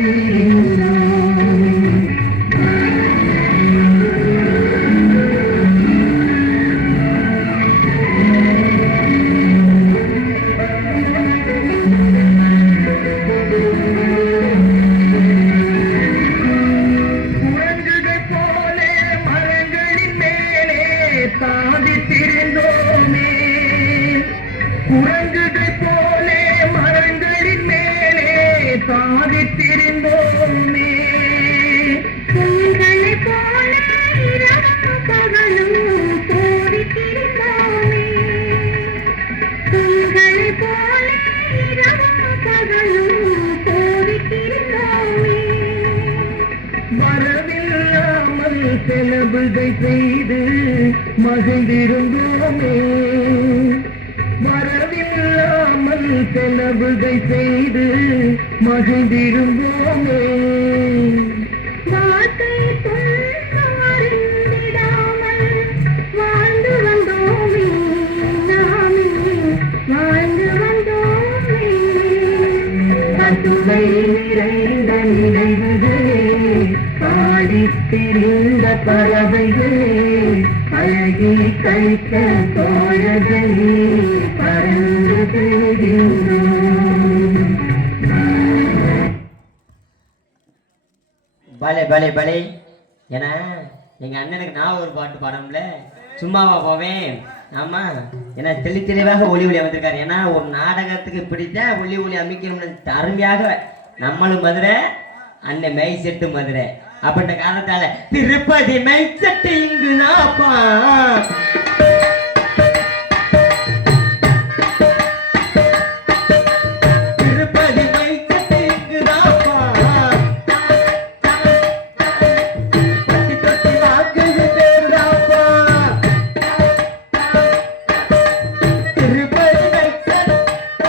செலவுகை செய்து மகிழ்ந்திருந்தோமே வரவில்லாமல் செலவுகை செய்து மகிழ்ந்திருந்தோமே வார்த்தை அறிந்திடாமல் வாழ்ந்து வந்தோமே நாமே வாழ்ந்து வந்தோமே பசுமை நிறைந்த நினைவுகளே பாடித்திருந்த பறவைகளே அழகி கழித்த தோழர்களே பறந்து போகின்றோம். பலே பலே பலே ஏன்னா எங்க அண்ணனுக்கு நான் ஒரு பாட்டு பாடணும்ல சும்மாவா போவேன் ஆமா ஏன்னா தெளிவாக ஒளி அமைந்திருக்காரு ஏன்னா ஒரு நாடகத்துக்கு இப்படித்தான் ஒளி அமைக்கணும்னு அருமையாக நம்மளும் மதுரை அண்ணன் மெய் செட்டு மதுரை அப்படின்ற காரணத்தால திருப்பதி மெய் செட்டு இங்குதாப்பா திருப்பதி மெய் செட்டு இங்குதாப்பா பட்டி தொட்டி வாக்குது பேருதாப்பா திருப்பதி மெய் செட்டு இருப்பிட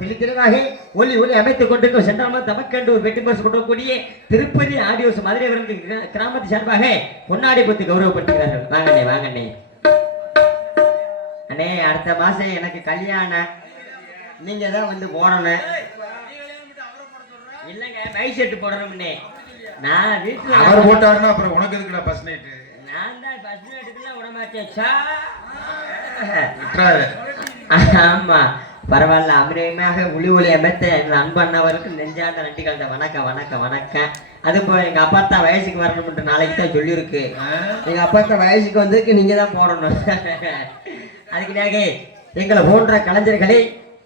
மதுரடா ஒலி அமைத்துக் கொண்டிருக்கும் சென்றாமல் தமக்கண்டு ஒரு வெட்டி பரிசு கொண்டக்கூடிய திருப்பதி ஆடியோஸ் மதுரை அவர்களுக்கு கிராமத்து சார்பாக பொன்னாடி பத்தி கௌரவப்படுத்துகிறார்கள் வாங்கண்ணே வாங்கண்ணே அண்ணே அடுத்த மாசம் எனக்கு கல்யாணம் நீங்க தான் வந்து போடணும் இல்லங்க மை செட்டு போடணும்னே நான் வீட்டுல அவர் போட்டாருன்னா அப்புறம் உனக்கு எதுக்குடா ஃபர்ஸ்ட் நைட் நான் தான் ஃபர்ஸ்ட் நைட்டுக்குள்ள விட மாட்டேன் ஆமா பரவாயில்ல அபிநயமாக ஒளி அமைத்த என் அன்பண்ணவருக்கு நெஞ்சார்ந்த நன்றி கலந்த வணக்கம் வணக்கம் வணக்கம் அது போல எங்க அப்பா தான் வயசுக்கு வரணும்ன்ற நாளைக்கு தான் சொல்லியிருக்கு எங்க அப்பா தான் வயசுக்கு வந்ததுக்கு நீங்க தான் போடணும் அதுக்குனாக எங்களை போன்ற கலைஞர்களை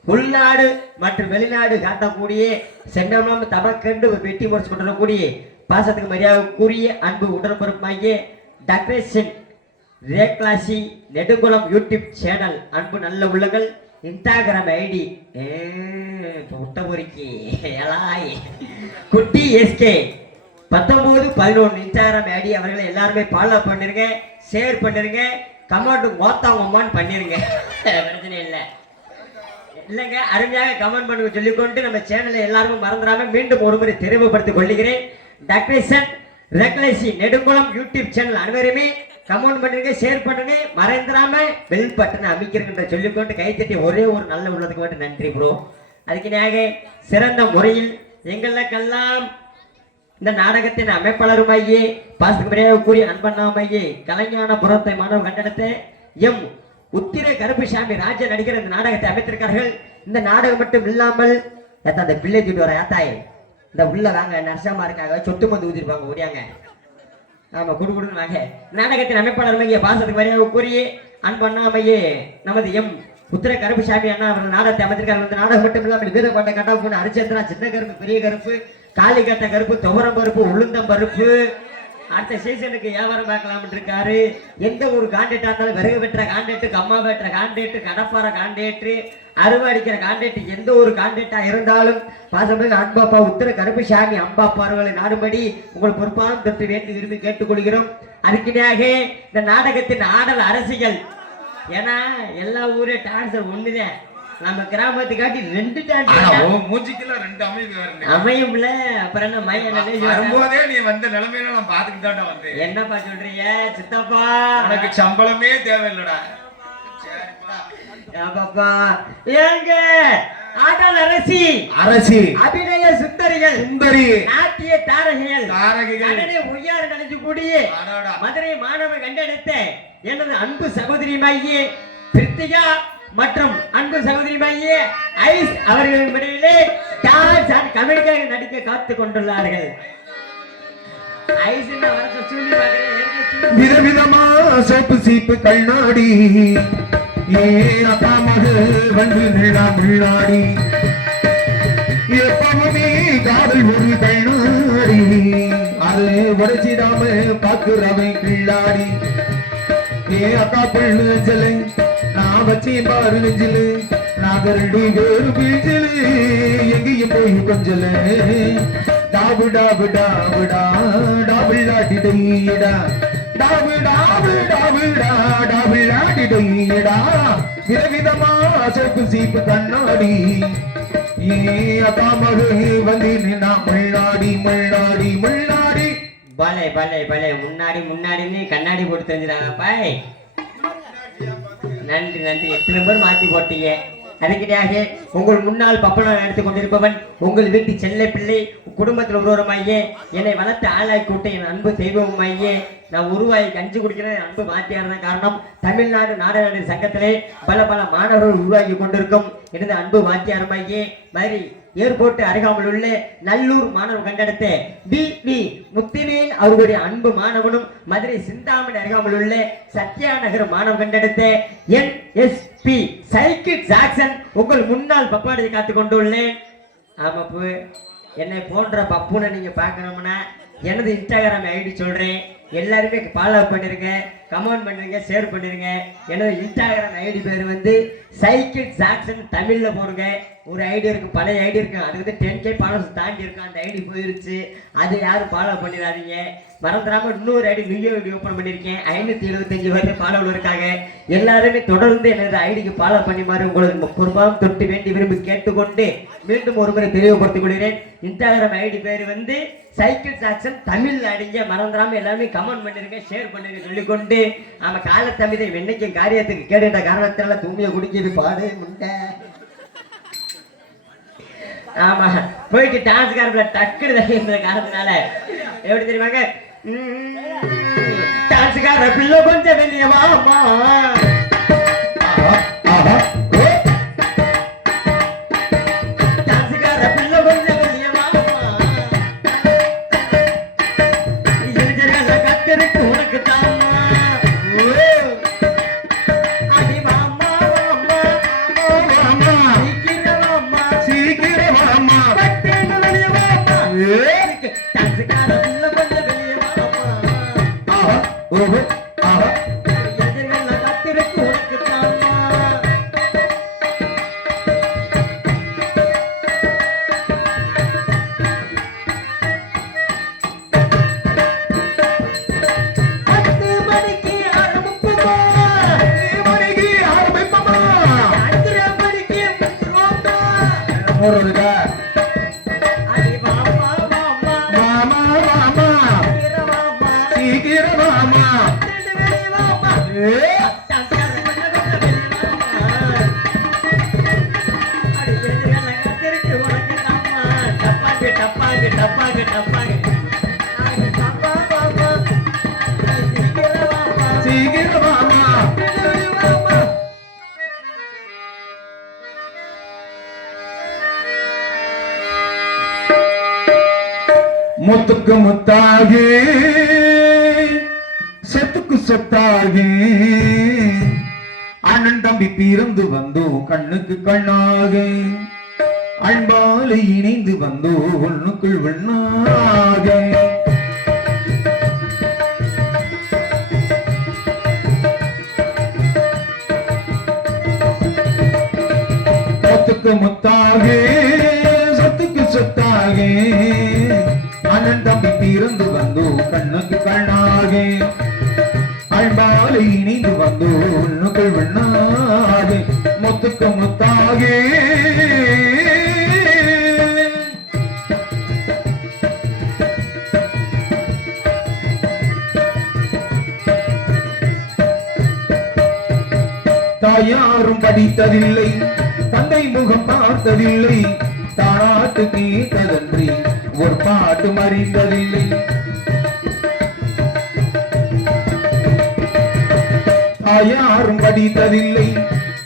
உள்நாடு மற்றும் வெளிநாடு காட்டக்கூடிய செங்கமலம் தமக்கண்டு வெட்டி முறைச்சு கொண்டிருக்கக்கூடிய பாசத்துக்கு மரியாதைக்குரிய அன்பு உடன்பிறப்பாகிய டாக்டர் ரேக்லாசி நெடுங்குளம் யூடியூப் சேனல் அன்பு நல்ல உள்ளங்கள் இன்ஸ்டாகிராம் ஐடி பொறிக்கி எலாய் குட்டி எஸ்கே 1911 இன்ஸ்டாகிராம் ஐடி அவர்களை எல்லாருமே ஃபாலோ பண்ணிருங்க, ஷேர் பண்ணிருங்க, கமெண்ட் மோத்தாங்கம்மான்னு பண்ணிருங்க. பிரச்சனை இல்லை இல்லைங்க, அருமையாக கமெண்ட் பண்ணுங்க சொல்லிக்கொண்டு நம்ம சேனலை எல்லாருமே மறந்துடாம மீண்டும் ஒருமுறை தெரிவுபடுத்திக் கொள்கிறேன். டாக்டர் ரேக்லாசி நெடுங்குளம் யூடியூப் சேனல் அனைவருமே கமெண்ட் பண்ணுங்க, ஷேர் பண்ணுங்க, மறந்துடாம பெல் பட்டனை அமைக்கிறேன் சொல்லிக்கொண்டு கைத்தட்டி ஒரே ஒரு நல்ல உள்ளதுக்கு மட்டும் நன்றி ப்ரோ. அதுக்கு சிறந்த முறையில் எங்களுக்கெல்லாம் இந்த நாடகத்தின் அமைப்பாளருமாயே பாசத்துக்கு கூறிய அன்பண்ணாமையே கலைஞான புறத்தை மாணவ கண்டனத்தை எம் உத்திர கருப்புசாமி ராஜா நடிகர் இந்த நாடகத்தை அமைத்திருக்கார்கள். இந்த நாடகம் மட்டும் இல்லாமல் அந்த பிள்ளை தூட்டு வர ஏத்தாய் இந்த உள்ள வாங்க நர்சமா இருக்காங்க, சொட்டு மந்து ஊதிருப்பாங்க ஓடியாங்க. ஆமா குடுக்குடுன்னு வாங்க. நாடகத்தின் அமைப்பாளருமாயே பாசத்துக்கு வரையாக கூறிய அன்பண்ணாமையே நமது எம் உத்திர கருப்புசாமி அண்ணா அவர்கள் நாடகத்தை அமைத்திருக்கார்கள். இந்த நாடகம் மட்டும் இல்லாமல் வீரக்கோட்டை கட்டா போன அரிச்சந்திரா சின்ன கருப்பு பெரிய கருப்பு காளிக்கட்ட கருப்பு துவரம் பருப்பு உளுந்தம் பருப்பு அடுத்த சீசனுக்கு வியாபாரம் பார்க்கலாம் இருக்காரு. எந்த ஒரு கான்ட்ராக்டா இருந்தாலும் விறகு வெட்டுற கான்ட்ராக்ட், கம்மா வெட்டுற கான்ட்ராக்ட், கடப்பாறை கான்ட்ராக்ட், அறுவாடிக்கிற கான்ட்ராக்ட், எந்த ஒரு கான்ட்ராக்டா இருந்தாலும் பாசமிகு அன்பாப்பா உத்திர கருப்புசாமி அம்பாப்பா அவர்களை நாடுபடி உங்கள் பொறுப்பான தொட்டு வேண்டி விரும்பி கேட்டுக்கொள்கிறோம். அதுக்குனாக இந்த நாடகத்தின் ஆடல் அரசியல், ஏன்னா எல்லா ஊரே டான்ஸர் ஒண்ணுதான், நம்ம கிராமத்துக்காட்டி 2 டான்ஸ் மூஞ்சிக்குள்ள 2 அமையும்ல. அப்புறம் என்ன வரும்போதே நீ வந்த நிலைமையில நான் பாத்துக்கிட்டு தான் வந்தேன். என்னப்பா சொல்றீங்க சித்தப்பா? உனக்கு சம்பளமே தேவையில்லடா. பாப்பா ஏங்க ஆடல் அரசி அரசி அபிநய சுந்தரிகள் சுந்தரி நாட்டிய தாரகைகள் தாரகைகள் உய்யாறு நடிச்சு கூடிய மதுரை மாணவர் கண்டெடுத்த எனது அன்பு சகோதரி மையே பிரித்திகா மற்றும் அன்பு சகோதரி மையே ஐஸ் அவர்களின் இடையிலே டான்ஸ் அண்ட் கமெடியாக நடிக்க காத்துக் கொண்டுள்ளார்கள். ஐஸ் விதவிதமா சோப்பு சீப்பு கண்ணாடி ஏ அப்பா மகள் வந்து முள்ளாடி எப்பவுமே காதல் ஒரு கண்ணாடி அது உடைச்சிடாம பாக்குறவன் கிள்ளாடி ஏ அக்கா பொண்ணு ஜலை நான் வச்சி பாரு நெஞ்சிலு நாகரடி வேறு பீஜிலு எங்கேயும் போய் கொஞ்சல டாபு டாபு டாபுடா டாபுளாடி டையடா டாபு டாபு டாபுடா டாபுளாடி டையடா விதவிதமா சோப்பு சீப்பு கண்ணாடி ஏ அப்பா மகு வந்து நின்னா முள்ளாடி முள்ளாடி முள்ளாடி பலே பலே பலே முன்னாடி கண்ணாடி போட்டு தெரிஞ்சிடாங்க பாய். நன்றி நன்றி, எத்தனை பேர் மாத்தி போட்டீங்க. அதுக்கிடையாக உங்கள் முன்னால் பப்பனம் எடுத்துக் கொண்டிருப்பவன் உங்கள் வீட்டு செல்ல பிள்ளை, குடும்பத்தில் ஒருவருமாயே என்னை வளர்த்து ஆளாய் கூட்ட என் அன்பு தெய்வமாயே நான் உருவாகி கஞ்சி குடிக்கிறேன் அன்பு மாத்தியார் காரணம். தமிழ்நாடு நாடக சங்கத்திலே பல மாணவர்கள் உருவாகி கொண்டிருக்கும் எனது அன்பு வாத்தியாரமாகியே மாதிரி ஏர்போர்ட் அருகாமல் உள்ள நல்லூர் மாணவர் கண்டெடுத்த பி முத்திவேல் அவர்களுடைய அன்பு மாணவனும் மதுரை சிந்தாமணி அருகாமல் உள்ள சத்யா நகர் மாணவர் கண்டெடுத்த NSP சைக்கிள் ஜாக்சன் உங்கள் முன்னால் பப்பாடி காத்து கொண்டுள்ளேன். ஆமாப்பு, என்னை போன்ற பப்புனை நீங்க பார்க்கணும்னா எனது இன்ஸ்டாகிராம் ஐடி சொல்றேன், எல்லாருமே ஃபாலோ பண்ணிருங்க, கமெண்ட் பண்ணிருங்க, ஷேர் பண்ணிருங்க. எனது இன்ஸ்டாகிராம் ஐடி பேர் வந்து சைக்கிள் ஜாக்சன் தமிழ்ல போடுங்க. ஒரு ஐடி இருக்கு, பழைய ஐடி இருக்கு, அது வந்து 10K ஃபாலோவர்ஸ் தாண்டி இருக்கு, அந்த ஐடி போயிருச்சு, அது யாரும் ஃபாலோ பண்ணிடாதீங்க. மறந்துடாம இன்னொரு ஐடி நியூ ஐடி ஓப்பன் பண்ணிருக்கேன், 575 பேர் ஃபாலோவில் இருக்காங்க. எல்லாருமே தொடர்ந்து எனது ஐடிக்கு ஃபாலோ பண்ணி மாதிரி உங்களுக்கு பொறுப்பாக தொட்டு வேண்டி விரும்பி கேட்டுக்கொண்டு மீண்டும் ஒரு முறை தெளிவுபடுத்திக் கொள்கிறேன். இன்ஸ்டாகிராம் ஐடி பேர் வந்து சைக்கிள் ஜாக்சன் தமிழ் அடிங்க. மறந்துடாம எல்லாருமே கமெண்ட் பண்ணிருங்க, ஷேர் பண்ணிருங்க சொல்லிக்கொண்டு நம்ம காலத்தமிதை வெண்ணைக்கும் காரியத்துக்கு கேடுகின்ற காரணத்தினால தூமிய குடிக்கிறது பாடு முண்டை. ஆமா, போயிட்டு டான்ஸ் காரத்துல டக்குனு தகுந்த காரணத்தினால எப்படி தெரியுமாங்க, டான்ஸுக்கார பிள்ளை கொஞ்சம் வெளியே வாமா, டான்ஸுக்கார பிள்ளை கொஞ்சம் வெளியே வாமா, இருக்கிற கத்திருக்கு உனக்கு தாமா, அடி வாமா வாமா வாமா சீக்கிரம் வாமா சீக்கிரம் வாமா டான்ஸுக்கார பிள்ளை எதிரெல்லாம் காத்திருக்கு உனக்குத்தாம்மா. பத்து மணிக்கு ஆரம்பிப்போமா, மணிக்கு ஆரம்பிப்போமா, 5:30 மணிக்கு முடிச்சிருவோமா. ஒரு இருக்கா அடி வாமா வாமா, மாமா மாமா இரவாமா, சீக்கிரம் மாமா ரெண்டு வேலை வாமா. ஏ சீக்கிரம் மாமா முத்துக்கு முத்தாகி சொத்துக்கு சொத்தாகி அண்ணன் தம்பி பிறந்து வந்தோ கண்ணுக்கு கண்ணாக அன்பால இணைந்து வந்தோ ஒண்ணுக்குள் வெண்ணாக முத்துக்கு முத்தாகி சொத்துக்கு சொத்தாக அண்ணன் தம்பி பிறந்து வந்தோ கண்ணுக்கு கண்ணாக அன்பால இணைந்து வந்தோ ஒண்ணுக்குள் வெண்ணாக முத்துக்கு முத்தாக தாயாரும் படித்ததில்லை தந்தை முகம் பார்த்ததில்லை தாராட்டு கேட்டதன்றி ஒரு பாட்டு அறிந்ததில்லை தாயாரும் படித்ததில்லை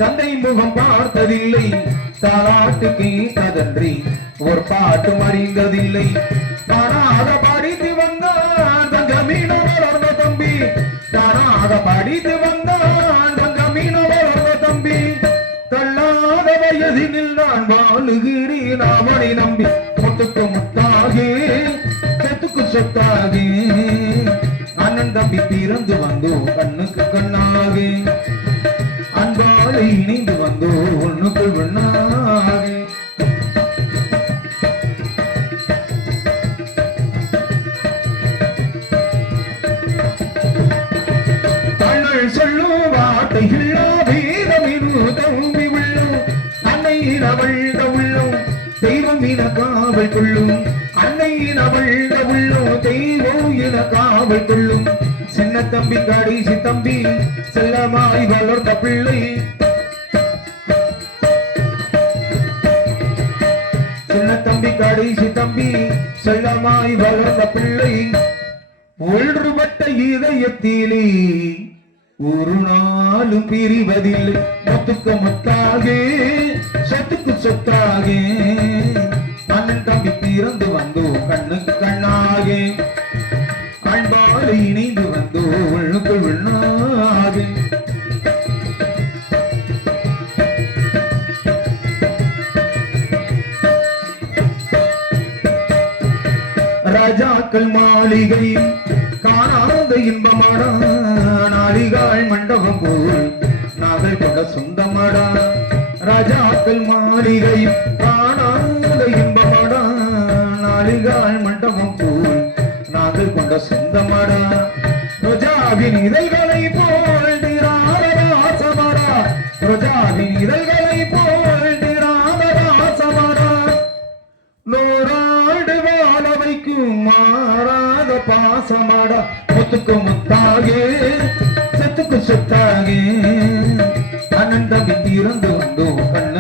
தந்தை முகம் பார்த்ததில்லை தாராட்டு கேட்டதன்றி ஒரு பாட்டு அறிந்ததில்லை தானாக படித்து வந்தான் தங்கமீன வளர்ந்த தம்பி தானாக படித்து வந்தான் தங்கமீன வளர்ந்த தம்பி தள்ளாத வயதினில் நான் வாழுகிறேன் அவனை நம்பி முத்துக்கு முத்தாகி சொத்துக்கு சொத்தாகி அண்ணன் தம்பி பிறந்து வந்தோ கண்ணுக்கு கண்ணாக அன்பாலை இணைந்து வந்தோ ஒண்ணுக்கு வெண்ணாக தமிழ் சொல்லும் வார்த்தைகள் வேதமிரு தம்பி உள்ளும் அன்னையின் அவழ்ந்த உள்ளும் தெய்வம் என காவல் கொள்ளும் அன்னையின் அவழ்ந்த உள்ளும் தெய்வம் என காவல் கொள்ளும் சின்ன தம்பி கடைசி தம்பி செல்லமாய் வளர்ந்த பிள்ளை சின்ன தம்பி கடைசி தம்பி செல்லமாய் வளர்ந்த பிள்ளை ஒன்றுபட்ட இதயத்திலே ஒரு நாளும் பிரிவதில்லை முத்துக்கு முத்தாகே சொத்துக்கு சொத்தாகே அண்ணன் தம்பி பிறந்து வந்தோ கண்ணுக்கு கண்ணாகே அன்பால் இணைந்து வந்தோ உள்ளுக்குள் உள்ளாகே ராஜாக்கள் மாளிகை காணாத இன்பமாடா நாளிகாள் மண்டபம் போல் நாங்கள் கொண்ட சொந்தமாடா ராஜாக்கள் மாளிகை காணாத இன்பமாடா நாளிகாள் மண்டபம் போல் நாங்கள் கொண்ட சொந்தமாடா ரோஜாவின் இதழ்களை போல் நிராதராசமாடா ரோஜாவின் இதழ்களை போல் நிராதராசமாடா நூறாண்டு வாழ வைக்கும் மாறாத பாசமாடா முத்துக்கு முத்தாகே சொத்துக்கு சொத்தாகே அண்ணன் தம்பி திறந்து வந்தோ கண்ணு